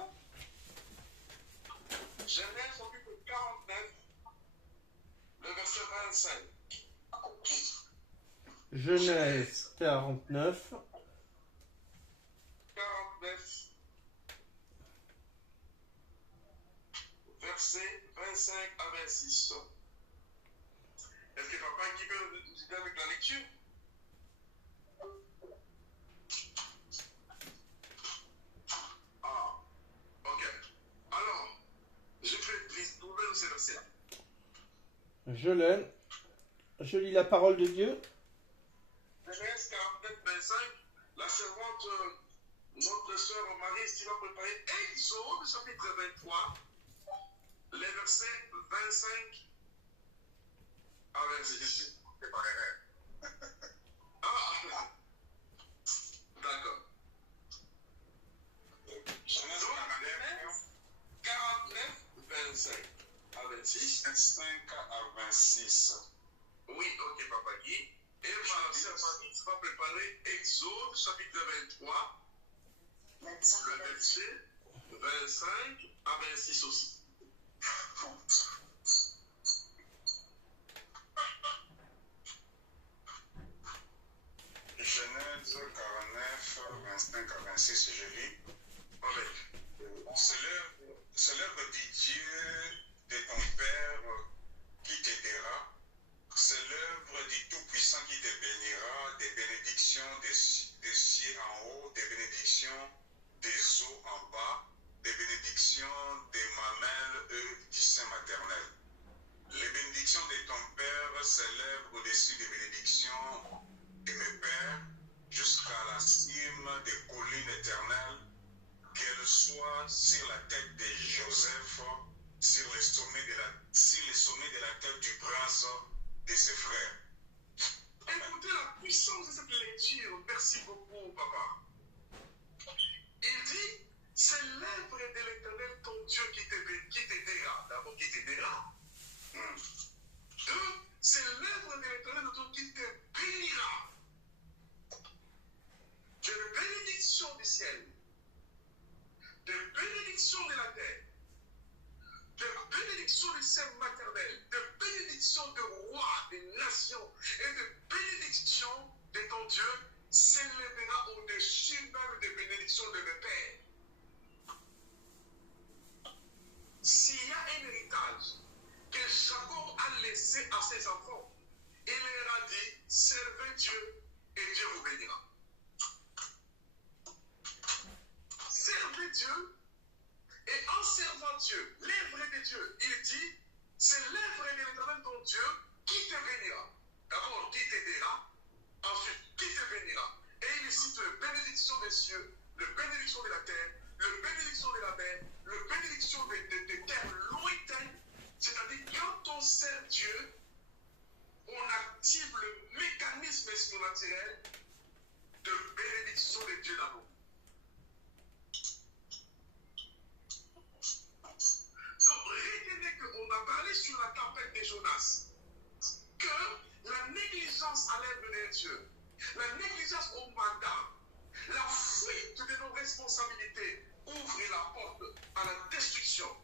Genèse chapitre 49, le verset 25. Genèse 49. 49, verset 25 à 26. Est-ce que papa qui peut nous aider avec la lecture? Ah, ok. Alors, je vais trouver ce verset-là. Je l'ai. Je lis la parole de Dieu. Genèse 49, 25, la servante, notre sœur Marie, ici va préparer Exode, chapitre 23, les versets 25 à 26. Ah, d'accord. Genèse 49, 25 à 26. 5 à 26. Oui, ok, Papa Guy. Et ma sœur Marie va préparer Exode, chapitre 23, le verset 25 à 26 aussi. Genèse 49, 25 à 26, je lis. Amen. C'est l'œuvre du Dieu de ton Père qui t'aidera. C'est l'œuvre du Tout-Puissant qui te bénira, des bénédictions des cieux en haut, des bénédictions des eaux en bas, des bénédictions des mamelles et du sein maternel. Les bénédictions de ton Père s'élèvent au-dessus des bénédictions de mes pères jusqu'à la cime des collines éternelles, qu'elles soient sur la tête de Joseph, sur les sommets de la tête du prince de ses frères. Écoutez la puissance de cette lecture. Merci beaucoup, papa. Il dit, c'est l'œuvre de l'Éternel, ton Dieu, qui t'aidera. D'abord, qui t'aidera. Deux, c'est l'œuvre de l'Éternel, ton Dieu, qui te bénira. Que les bénédictions du ciel, des bénédictions de la terre, de bénédictions du sein maternel, de bénédictions de rois, des nations, et de bénédictions de ton Dieu s'élèvera au-dessus même des bénédictions de mes pères. S'il y a un héritage que Jacob a laissé à ses enfants, il leur a dit, servez Dieu et Dieu vous bénira. Servez Dieu. Et en servant Dieu, l'œuvre de Dieu, il dit, c'est l'œuvre de l'Éternel ton Dieu qui te bénira. D'abord, qui t'aidera, ensuite, qui te bénira. Et il cite le bénédiction des cieux, le bénédiction de la terre, le bénédiction de la mer, le bénédiction des terres lointaines. C'est-à-dire, quand on sert Dieu, on active le mécanisme surnaturel de bénédiction de Dieu là-bas. Donc, retenez qu'on a parlé sur la tempête de Jonas, que la négligence à l'œuvre de Dieu, la négligence au mandat, la fuite de nos responsabilités ouvre la porte à la destruction.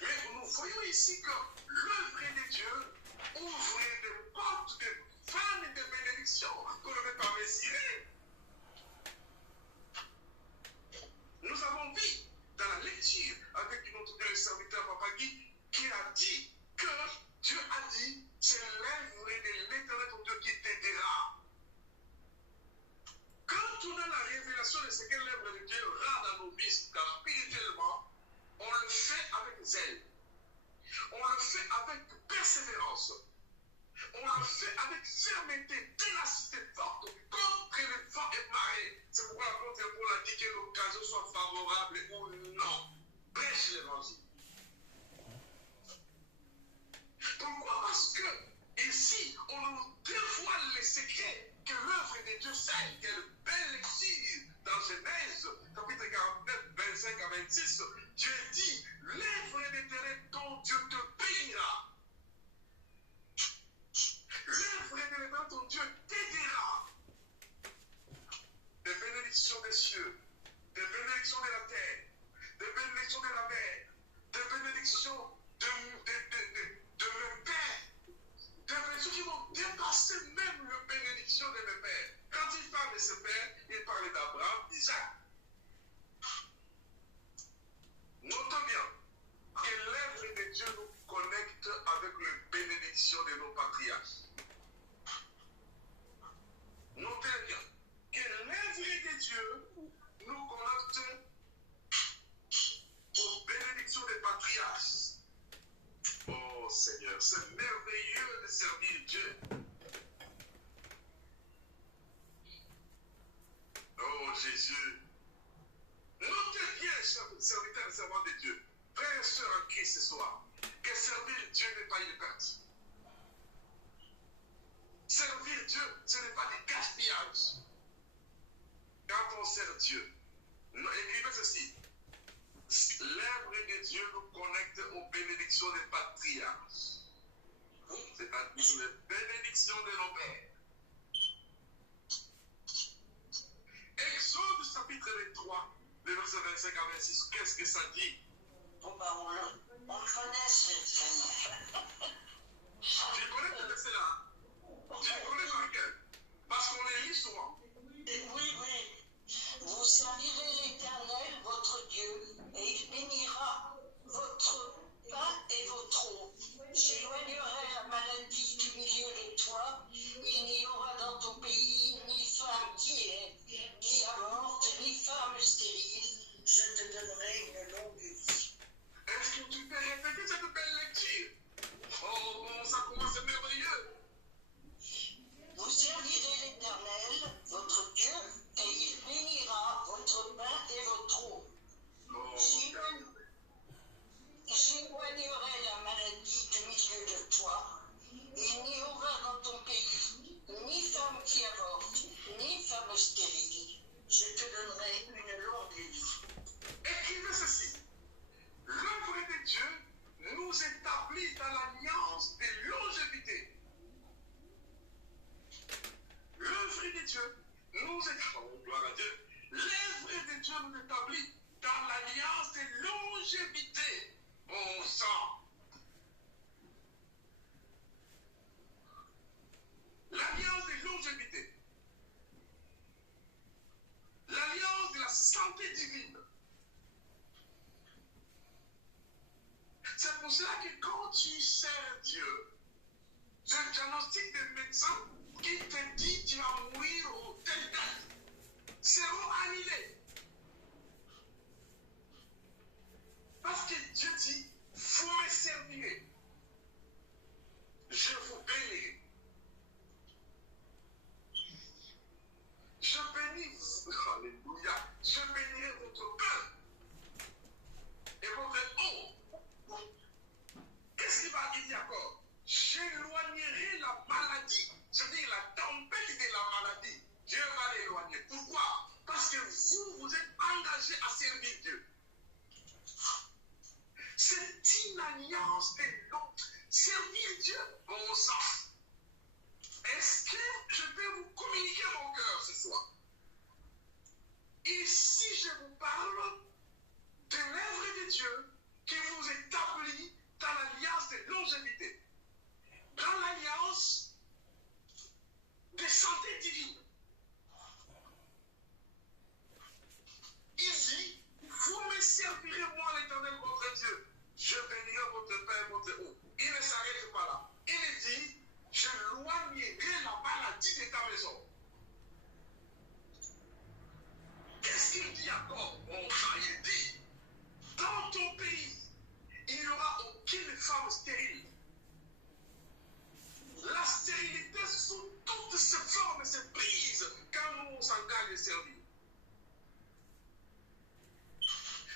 Mais nous voyons ici que l'œuvre de Dieu ouvre des portes de vannes et de bénédictions qu'on ne peut pas mesurer. Nous avons vu dans la lecture avec notre serviteur Papa Guy qui a dit que Dieu a dit c'est l'œuvre de l'Éternel ton Dieu qui t'aidera. Quand on a la révélation de ce que l'œuvre de Dieu rend dans nos vies, car spirituellement, on le fait avec zèle, on le fait avec persévérance, on le fait avec fermeté, ténacité forte, contre les vents et marées. C'est pourquoi l'apôtre Paul a dit que l'occasion soit favorable ou non. Prêche l'évangile. Pourquoi? Parce que ici, on nous dévoile les secrets que l'œuvre de Dieu fait. Quelle belle lecture dans Genèse, chapitre 49, 25 à 26. Dieu dit, l'œuvre de l'Éternel, ton Dieu te bénira. L'œuvre de l'Éternel, ton Dieu t'aidera. Des bénédictions des cieux, des bénédictions de la terre, des bénédictions de la mer, des bénédictions de mes pères, des bénédictions qui vont dépasser même les bénédictions de mes pères. Quand il parle de ses pères, il parle d'Abraham, d'Isaac. Notez bien, Jésus. Notez bien, serviteurs et servants de Dieu, frères et sœurs en Christ ce soir, que servir Dieu n'est pas une perte. Servir Dieu, ce n'est pas du gaspillage. Quand on sert Dieu, écrivez ceci. L'œuvre de Dieu nous connecte aux bénédictions des patriarches, c'est-à-dire les bénédictions de nos pères. Exode chapitre 23, le verset 25 à 26, qu'est-ce que ça dit? Bon, ben, on connaît ce thème. Tu connais ce verset-là? Tu le connais par cœur? Parce qu'on les lit souvent. Oui, oui. Vous servirez l'Éternel, votre Dieu, et il bénira votre pain et votre eau. J'éloignerai la maladie du milieu de toi. Il n'y aura dans ton pays ni femme qui avorte, ni femme stérile. Je te donnerai une longue vie. Est-ce que tu peux répéter cette belle lecture? Oh, bon, ça commence merveilleux. Vous servirez l'Éternel, votre Dieu, et il bénira votre pain et votre eau. Oh, J'éloignerai la maladie du milieu de toi. Il n'y aura dans ton pays ni femme qui avorte, ni femme stérile. Je te donnerai une longue vie. écrivez ceci. L'œuvre de Dieu nous établit dans l'alliance de longévité. L'œuvre de Dieu nous établit, gloire à Dieu. L'œuvre de Dieu nous établit dans l'alliance de longévité. Bon sang. L'alliance de longévité. L'alliance de la santé divine. C'est pour cela que quand tu sers Dieu, le diagnostic des médecins qui te dit tu vas mourir au tel date seront annulés. Parce que Dieu dit, vous me servirez. Je vous bénirai. Je bénis, alléluia, je bénirai votre pain et votre eau. Qu'est-ce qu'il va dire encore? J'éloignerai la maladie, c'est-à-dire la tempête de la maladie. Dieu va l'éloigner. Pourquoi? Parce que vous êtes engagé à servir Dieu. C'est une alliance de l'eau. Servir Dieu, bon sang. Est-ce que je peux vous communiquer mon cœur ce soir? Ici, je vous parle de l'œuvre de Dieu qui vous établit dans l'alliance de longévité, dans l'alliance de santé divine. Il dit, vous me servirez moi l'Éternel votre Dieu, je bénirai votre pain et votre eau. Il ne s'arrête pas là. Il dit, je loignerai la maladie de ta maison. Qu'est-ce qu'il dit encore? Il dit, dans ton pays, il n'y aura aucune femme stérile. La stérilité sous toutes ses formes se brise quand nous on s'engage à servir.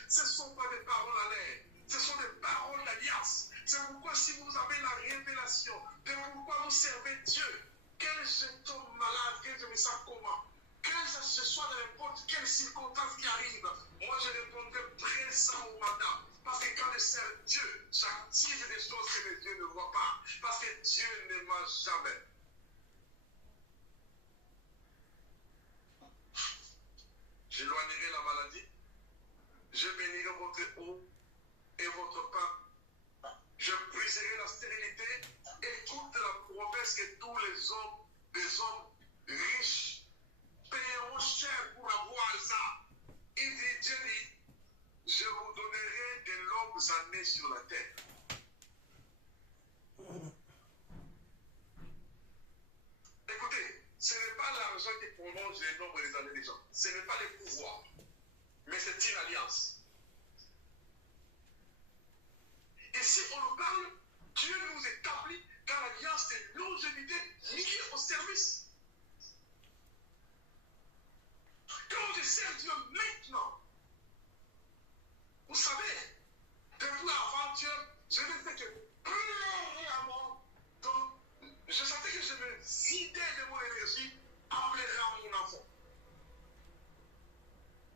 Ce ne sont pas des paroles à l'air, ce sont des paroles d'alliance. C'est pourquoi si vous avez la révélation de pourquoi vous servez Dieu, que je tombe malade, que je me sens comment, que je sois dans n'importe quelle circonstance qui arrive, moi je répondrai présent au madame. Parce que quand je sers Dieu, j'active des choses que mes yeux ne voient pas. Parce que Dieu ne ment jamais. J'éloignerai la maladie. Je bénirai votre eau et votre pain. Je briserai la stérilité et toute la promesse que tous les hommes riches, paieront cher pour avoir ça. Il dit, Dieu dit, je vous donnerai de longues années sur la terre. Écoutez, ce n'est pas l'argent qui prolonge le nombre des années des gens. Ce n'est pas le pouvoir. Mais c'est une alliance. Et si on nous parle, Dieu nous établit dans l'alliance de longévité liée au service. Quand je je sers Dieu maintenant. Vous savez, depuis avant-hier, je ne fais que pleurer à mort. Donc, je sentais que je me vidais de mon énergie à pleurer à mon enfant.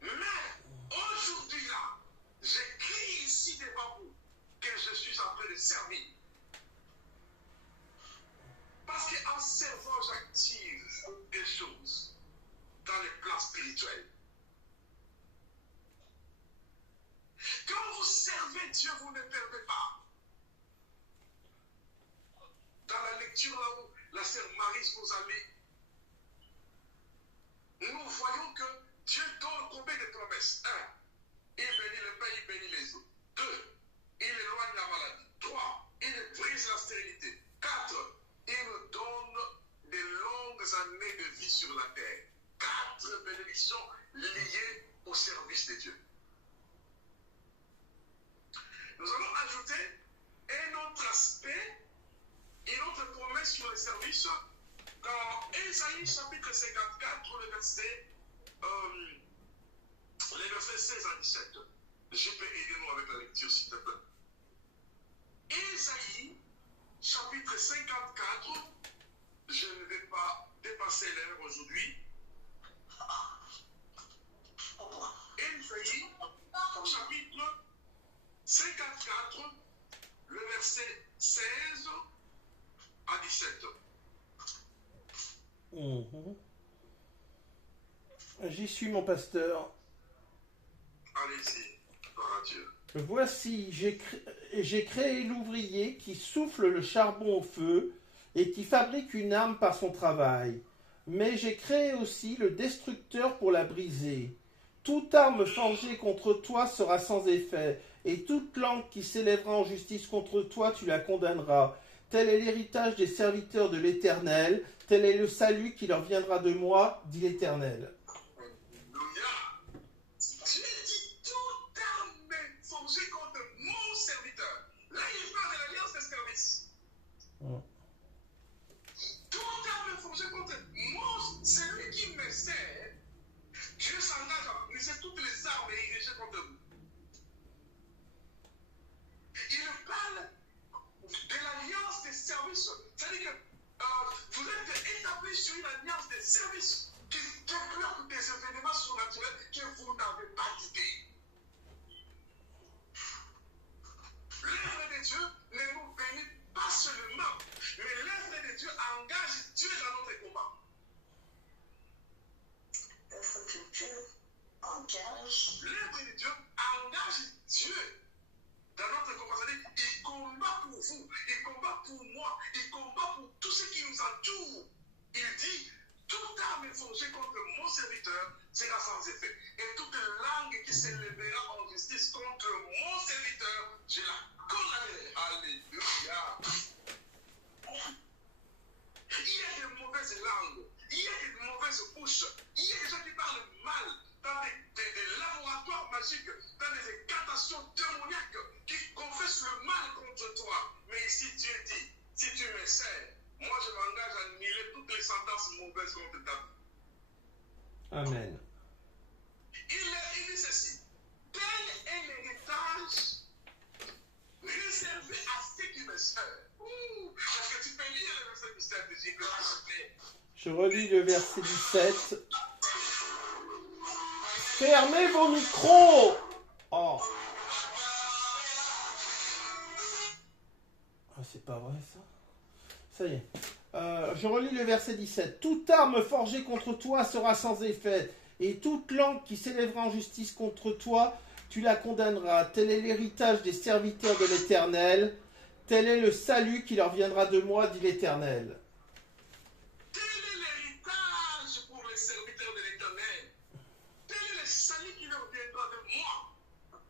Mais aujourd'hui là, j'écris ici devant vous que je suis en train de servir. Parce qu'en servant, j'active des choses dans les plans spirituels. Quand vous servez Dieu, vous ne perdez pas. Dans la lecture là où la sœur Marie nous a mis, nous voyons que Dieu donne combien de promesses? 1. Il bénit le pain, il bénit les autres. 2. Il éloigne la maladie. 3. Il brise la stérilité. 4. Il nous donne de longues années de vie sur la terre. 4 bénédictions liées au service de Dieu. Nous allons ajouter un autre aspect, une autre promesse sur le service dans Ésaïe chapitre 54, le verset 16 à 17. Je peux aider nous avec la lecture s'il te plaît. Ésaïe chapitre 54, je ne vais pas dépasser l'heure aujourd'hui. Ésaïe chapitre 54, le verset 16 à 17. J'y suis, mon pasteur. Allez-y, par Dieu. Voici, j'ai créé l'ouvrier qui souffle le charbon au feu et qui fabrique une arme par son travail. Mais j'ai créé aussi le destructeur pour la briser. Toute arme forgée contre toi sera sans effet, et toute langue qui s'élèvera en justice contre toi, tu la condamneras. Tel est l'héritage des serviteurs de l'Éternel, tel est le salut qui leur viendra de moi, dit l'Éternel. Alléluia. Dieu dit toute arme forgée contre mon serviteur. Là, il parle de l'alliance des services. Toute arme forgée contre moi, celui qui me sert, Dieu s'engage à briser toutes les armes érigées contre vous. Il parle de l'alliance des services. C'est-à-dire que vous êtes établis sur une alliance des services qui développe des événements surnaturels que vous n'avez pas d'idée. L'œuvre de Dieu ne nous bénit pas seulement, mais l'œuvre de Dieu engage Dieu dans notre combat. L'œuvre de Dieu engage Dieu dans notre combat. C'est-à-dire, il combat pour vous, il combat pour moi, il combat pour tous ceux qui nous entourent. Il dit, toute arme forgée contre mon serviteur sera sans effet. Et toute langue qui s'élèvera en justice contre mon serviteur, je la condamnerai. Alléluia. Il y a de mauvaises langues, il y a de mauvaises bouches, il y a des gens qui parlent mal dans des laboratoires magiques, dans des incantations démoniaques qui confessent le mal contre toi. Mais ici, Dieu dit, si tu me sers, moi je m'engage à annuler toutes les sentences mauvaises contre ta vie. Amen. Il dit ceci, tel est l'héritage réservé à ceux qui me servent. Est-ce que tu peux lire le verset 17 de Jésus? Je relis le verset 17. Fermez vos micros! Oh! Ah, c'est pas vrai ça? Ça y est. Je relis le verset 17. Toute arme forgée contre toi sera sans effet, et toute langue qui s'élèvera en justice contre toi, tu la condamneras. Tel est l'héritage des serviteurs de l'Éternel, tel est le salut qui leur viendra de moi, dit l'Éternel. Tel est l'héritage pour les serviteurs de l'Éternel. Tel est le salut qui leur viendra de moi.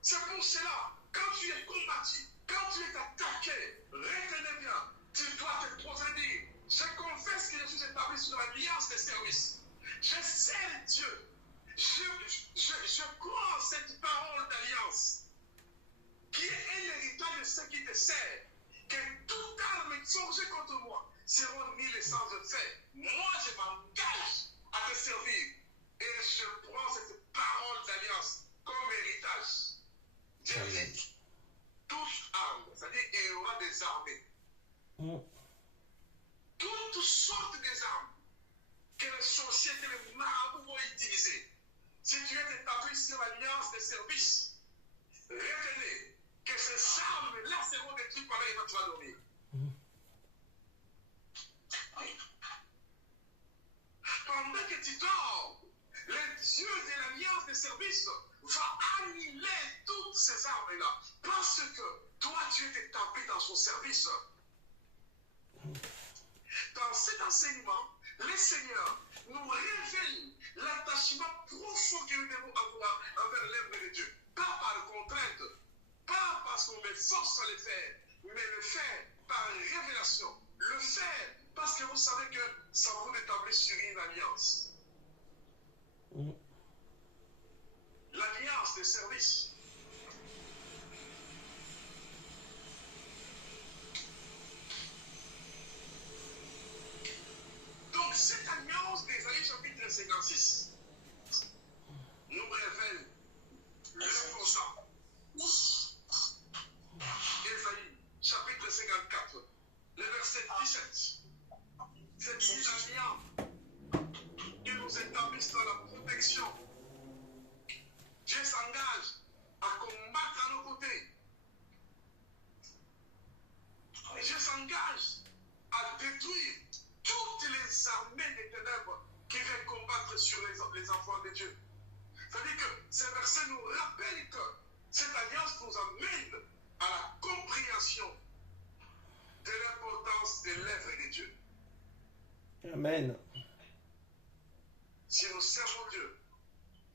C'est pour cela, quand tu es combattu, quand tu es attaqué, retenez bien, tu dois te poser dire, je confesse que je suis établi sur l'alliance des services. Je sers Dieu. Je crois en cette parole d'alliance qui est un héritage de ceux qui te servent. Que toute arme forgée contre moi seront mises sans effet. Moi, je m'engage à te servir. Et je prends cette service, révélé que ces armes-là seront détruites pendant que tu vas dormir. Pendant que tu dors, le Dieu de l'alliance de service va annihiler toutes ces armes-là. Parce que toi, tu es établi dans son service. Dans cet enseignement, le Seigneur nous révèle l'attachement profond que nous devons avoir envers l'œuvre de Dieu. Pas par contrainte, pas parce qu'on met force à le faire, mais le faire par révélation. Le faire parce que vous savez que ça vous établit sur une alliance. L'alliance de service. Donc cette alliance d'Ésaïe chapitre 56 nous révèle l'important. Ésaïe chapitre 54, le verset 17. C'est une alliance qui nous établisse dans la protection. Dieu s'engage à combattre à nos côtés. Dieu s'engage à détruire toutes les armées des ténèbres qui viennent combattre sur les enfants de Dieu. C'est-à-dire que ces versets nous rappellent que cette alliance nous amène à la compréhension de l'importance de l'œuvre de Dieu. Amen. Si nous servons Dieu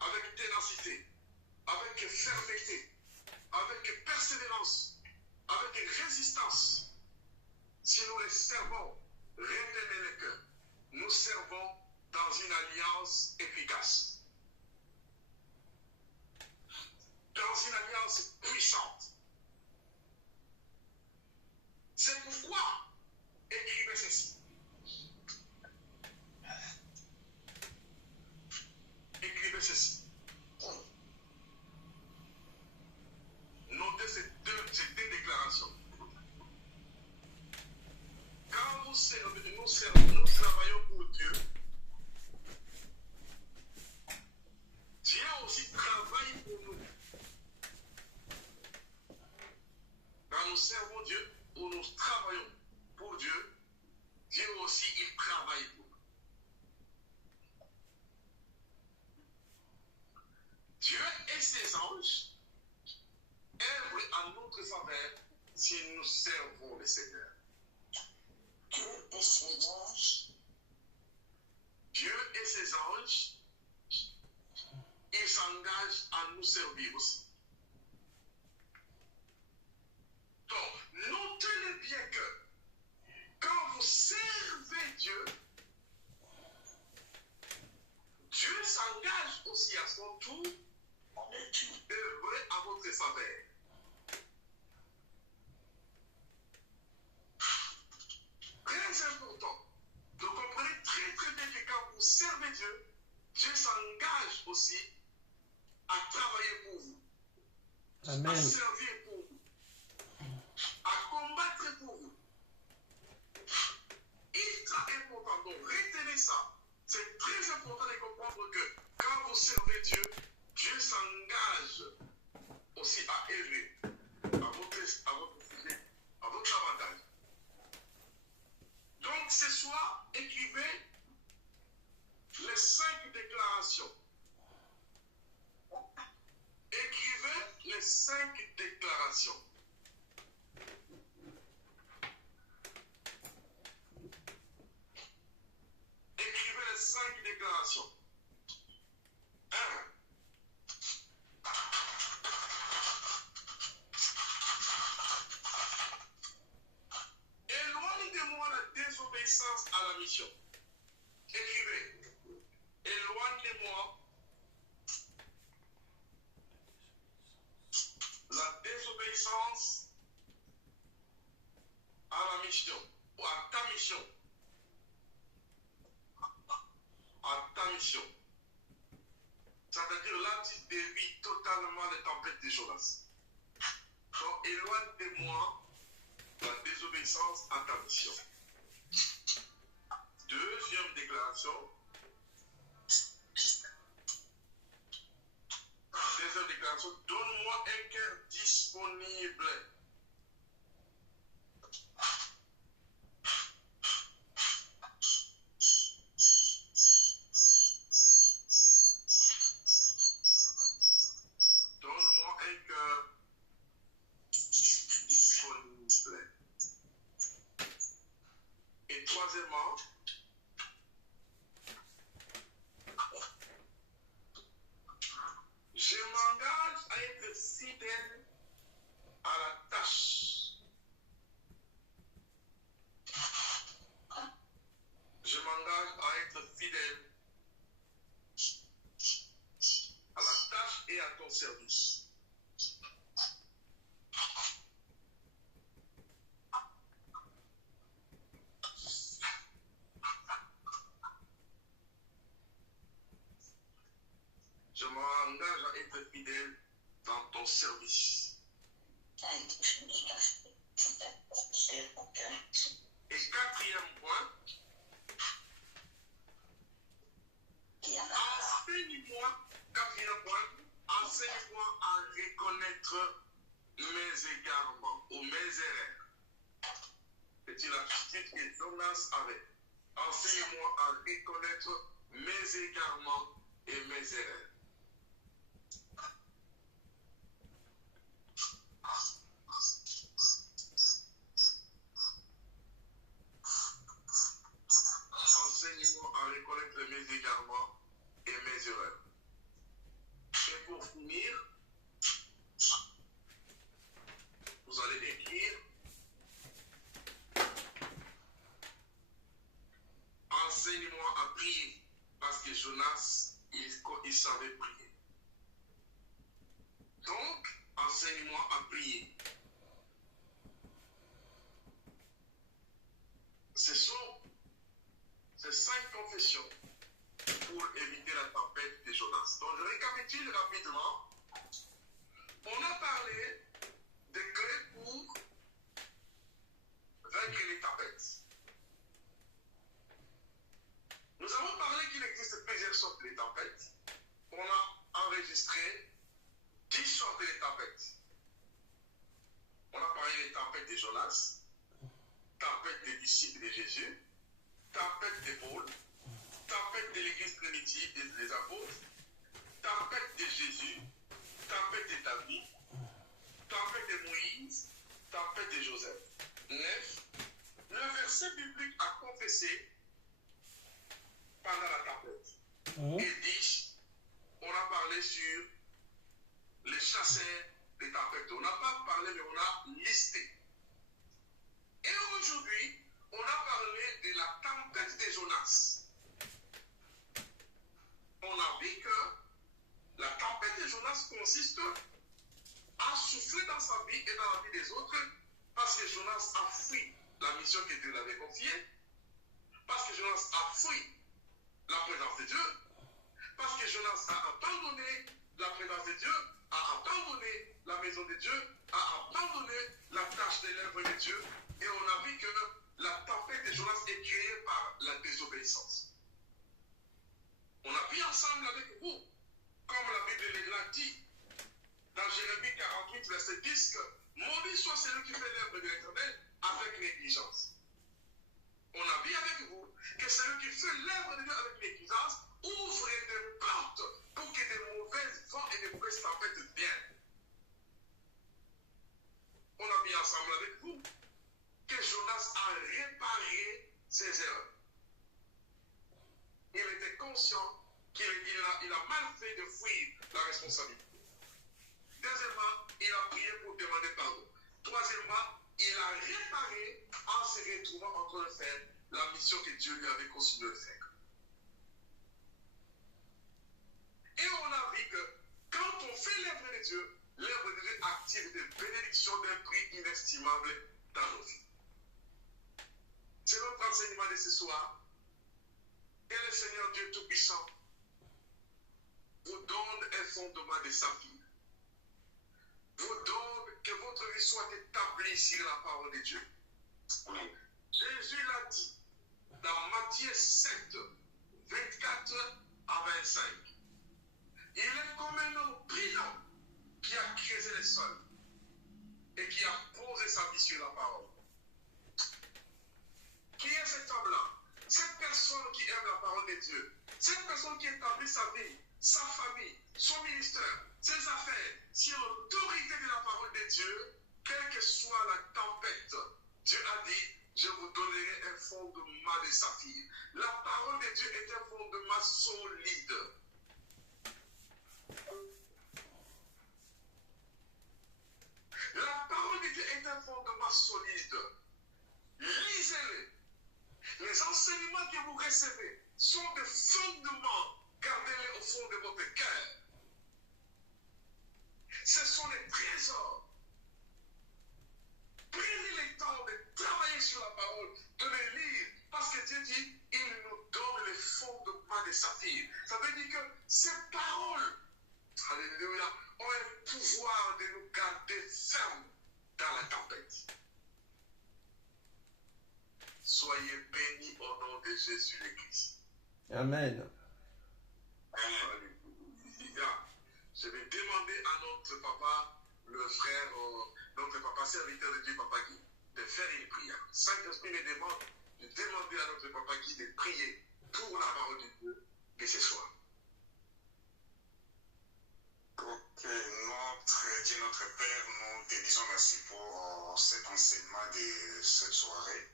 avec ténacité, avec fermeté, avec persévérance, avec résistance, si nous les servons, retenez-le que nous servons dans une alliance efficace, dans une alliance puissante. C'est pourquoi écrivez ceci. Écrivez ceci. Notez ces deux déclarations. Quand nous travaillons pour Dieu, Dieu aussi travaille pour nous. Quand nous servons Dieu ou nous travaillons pour Dieu, Dieu aussi il travaille pour nous. Dieu et ses anges œuvrent en notre faveur si nous servons le Seigneur. Dieu et ses anges. Dieu et ses anges, ils s'engagent à nous servir aussi. Donc, notez-le bien que quand vous servez Dieu, Dieu s'engage aussi à son tour d'œuvrer à votre faveur. Très important. Donc comprenez très très bien que quand vous servez Dieu, Dieu s'engage aussi à travailler pour vous, Amen. à servir pour vous, à combattre pour vous. Ultra important. Donc retenez ça. C'est très important de comprendre que quand vous servez Dieu, Dieu s'engage aussi à œuvrer à votre avantage. Donc ce soir, écrivez les 5 déclarations. Écrivez les 5 déclarations. Écrivez les 5 déclarations. 1. Éloigne de moi la désobéissance à la mission. Écrivez. Éloigne de moi la désobéissance à la mission, ou à ta mission. À ta mission. C'est-à-dire là, tu dévies totalement les tempêtes de Jonas. Donc, éloigne de moi la désobéissance à ta mission. Deuxième déclaration. Deuxième déclaration, service. Je m'engage à être fidèle dans ton service. Et quatrième point, enseigne-moi à reconnaître mes égarements ou mes erreurs. C'est une attitude que Jonas avait. Enseigne-moi à reconnaître mes égarements et mes erreurs. Enseigne-moi à reconnaître mes égarements et mes erreurs. Et pour finir, vous allez écrire enseigne-moi à prier, parce que Jonas, il savait prier. Donc, enseigne-moi à prier. Ce sont ces 5 confessions pour éviter la tempête de Jonas. Donc, je récapitule rapidement. On a parlé des clés pour vaincre les tempêtes. Nous avons parlé qu'il existe plusieurs sortes de tempêtes. On a enregistré 10 sortes de tempêtes. On a parlé des tempêtes de Jonas, tempête des disciples de Jésus, tempête de Paul, tempête de l'église primitive des apôtres, tempête de Jésus, tempête de David, tempête de Moïse, tempête de Joseph. 9. Le verset biblique a confessé pendant la tempête. Et 10. On a parlé sur les chasseurs des tempêtes. On n'a pas parlé, mais on a listé. Et aujourd'hui, on a parlé de la tempête de Jonas. On a vu que la tempête de Jonas consiste à souffrir dans sa vie et dans la vie des autres parce que Jonas a fui la mission que Dieu lui avait confiée, parce que Jonas a fui la présence de Dieu, parce que Jonas a abandonné la présence de Dieu, a abandonné la maison de Dieu, a abandonné la tâche de l'œuvre de Dieu, et on a vu que la tempête de Jonas est créée par la désobéissance. On a vu ensemble avec vous, comme la Bible l'a dit, dans Jérémie 48, verset 10, que maudit soit celui qui fait l'œuvre de l'Éternel avec négligence. On a vu avec vous que celui qui fait l'œuvre de Dieu avec négligence ouvre des portes pour que des mauvaises vents et des mauvaises tempêtes viennent. On a vu ensemble avec vous que Jonas a réparé ses erreurs. Il était conscient qu'il a mal fait de fuir la responsabilité. Deuxièmement, il a prié pour demander pardon. Troisièmement, il a réparé en se retrouvant en train de faire la mission que Dieu lui avait consigné de faire. Et on a vu que quand on fait l'œuvre de Dieu active des bénédictions d'un prix inestimable dans nos vies. C'est notre enseignement de ce soir. Et le Seigneur Dieu Tout-Puissant vous donne un fondement de saphir. Vous donne que votre vie soit établie sur la parole de Dieu. Jésus l'a dit dans Matthieu 7, 24 à 25. Il est comme un homme brillant qui a creusé le sol et qui a posé sa vie sur la parole. Qui est cet homme-là? Cette personne qui aime la parole de Dieu. Cette personne qui établit sa vie, sa famille, son ministère, ses affaires sur l'autorité de la parole de Dieu, quelle que soit la tempête. Dieu a dit, je vous donnerai un fondement de saphir. La parole de Dieu est un fondement solide. La parole de Dieu est un fondement solide. Lisez-le. Les enseignements que vous recevez sont des fondements. Gardez-les au fond de votre cœur. sa fille. Ça veut dire que ces paroles, alléluia, ont un pouvoir de nous garder fermes dans la tempête. Soyez bénis au nom de Jésus le Christ. Amen. Alléluia. Je vais demander à notre papa, le frère, notre papa serviteur de Dieu, Papa Guy, de faire une prière. Saint-Esprit me demande de demander à notre papa Guy de prier pour la parole de Dieu de ce soir. Ok, notre Dieu, notre Père, nous te disons merci pour cet enseignement de cette soirée.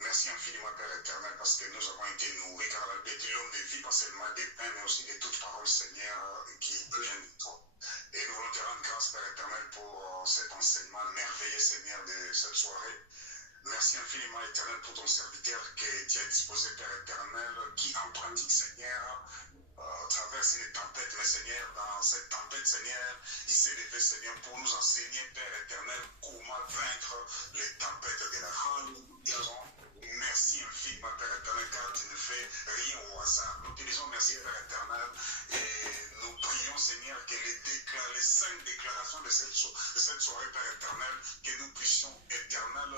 Merci infiniment, Père éternel, parce que nous avons été nourris, car la bête de l'homme ne vit pas seulement des pains, mais aussi de toute parole, Seigneur, qui vient de toi. Et nous voulons te rendre grâce, Père éternel, pour cet enseignement merveilleux, Seigneur, de cette soirée. Merci infiniment, éternel, pour ton serviteur que tu as disposé, Père éternel, qui en pratique, Seigneur, traverse les tempêtes, mais Seigneur, dans cette tempête, Seigneur, il s'est levé, Seigneur, pour nous enseigner, Père éternel, comment vaincre les tempêtes de la vie. Merci infiniment, Père éternel, car tu ne fais rien au hasard. Nous te disons merci, Père éternel, et nous prions, Seigneur, que les 5 déclarations de cette soirée, Père éternel, que nous puissions, éternel,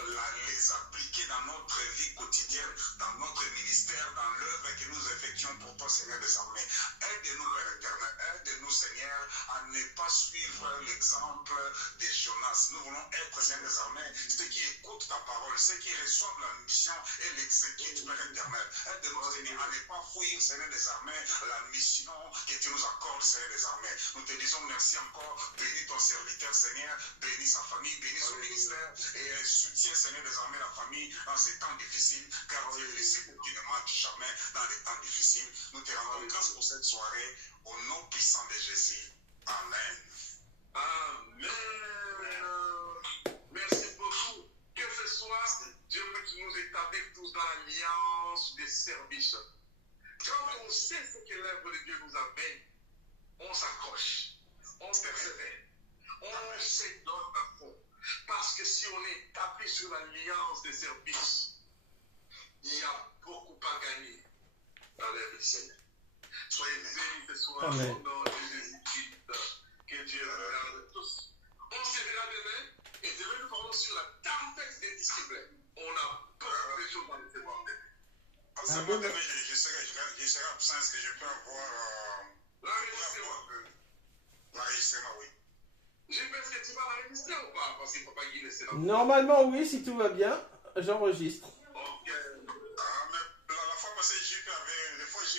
les appliquer dans notre vie quotidienne, dans notre ministère, dans l'œuvre que nous effectuons pour toi, Seigneur des armées. Aide-nous, Père éternel, aide-nous, Seigneur, à ne pas suivre l'exemple de Jonas. Nous voulons être, Seigneur des armées, ceux qui écoutent ta parole, ceux qui reçoivent la mission et l'exécutent, Père éternel. Aide-nous, Seigneur, à ne pas fuir, Seigneur des armées, la mission que tu nous accordes, Seigneur des armées. Nous te disons merci encore. Bénis ton serviteur, Seigneur. Bénis sa famille, bénis son ministère. Et soutiens, Seigneur des armées, la famille dans ces temps difficiles, car tu es laissé pour qu'il ne manque jamais dans les temps difficiles. Nous te rendons grâce pour cette soirée. Au nom puissant de Jésus. Amen. Amen. Merci beaucoup. Que ce soit, Dieu veut que nous établissions tous dans l'alliance des services. Quand on sait ce que l'œuvre de Dieu nous amène, on s'accroche, on persévère, on se donne à fond. Parce que si on est tapé sur l'alliance des services, il y a beaucoup à gagner dans l'œuvre du Seigneur. Soyez bénis ce soir au nom de Jésus-Christ. Que Dieu regarde tous. On se verra demain et demain nous parlons sur la tempête des disciples. On a beaucoup de choses dans le témoin. Demain, je serai absent. Est-ce que je peux avoir l'enregistrement, oui. Je pense que tu vas l'enregistrer ou pas? Parce qu'il ne faut pas y laisser la... Normalement, oui, si tout va bien, j'enregistre. Ok. Mais la fois passée, JP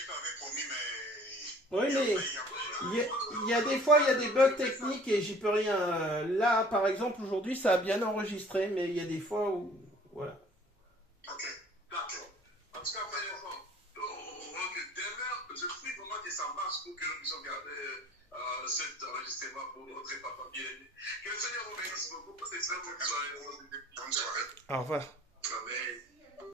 avait promis, mais... Oui, mais il y a des fois, il y a des bugs techniques et j'y peux rien. Là, par exemple, aujourd'hui, ça a bien enregistré, mais il y a des fois où... Voilà. Ok, d'accord. En tout cas, faisons demain, je prie vraiment que ça marche pour que nous puissions garder cet enregistrement pour notre papa bien. Que le Seigneur vous bénisse beaucoup pour cette soirée. Au revoir.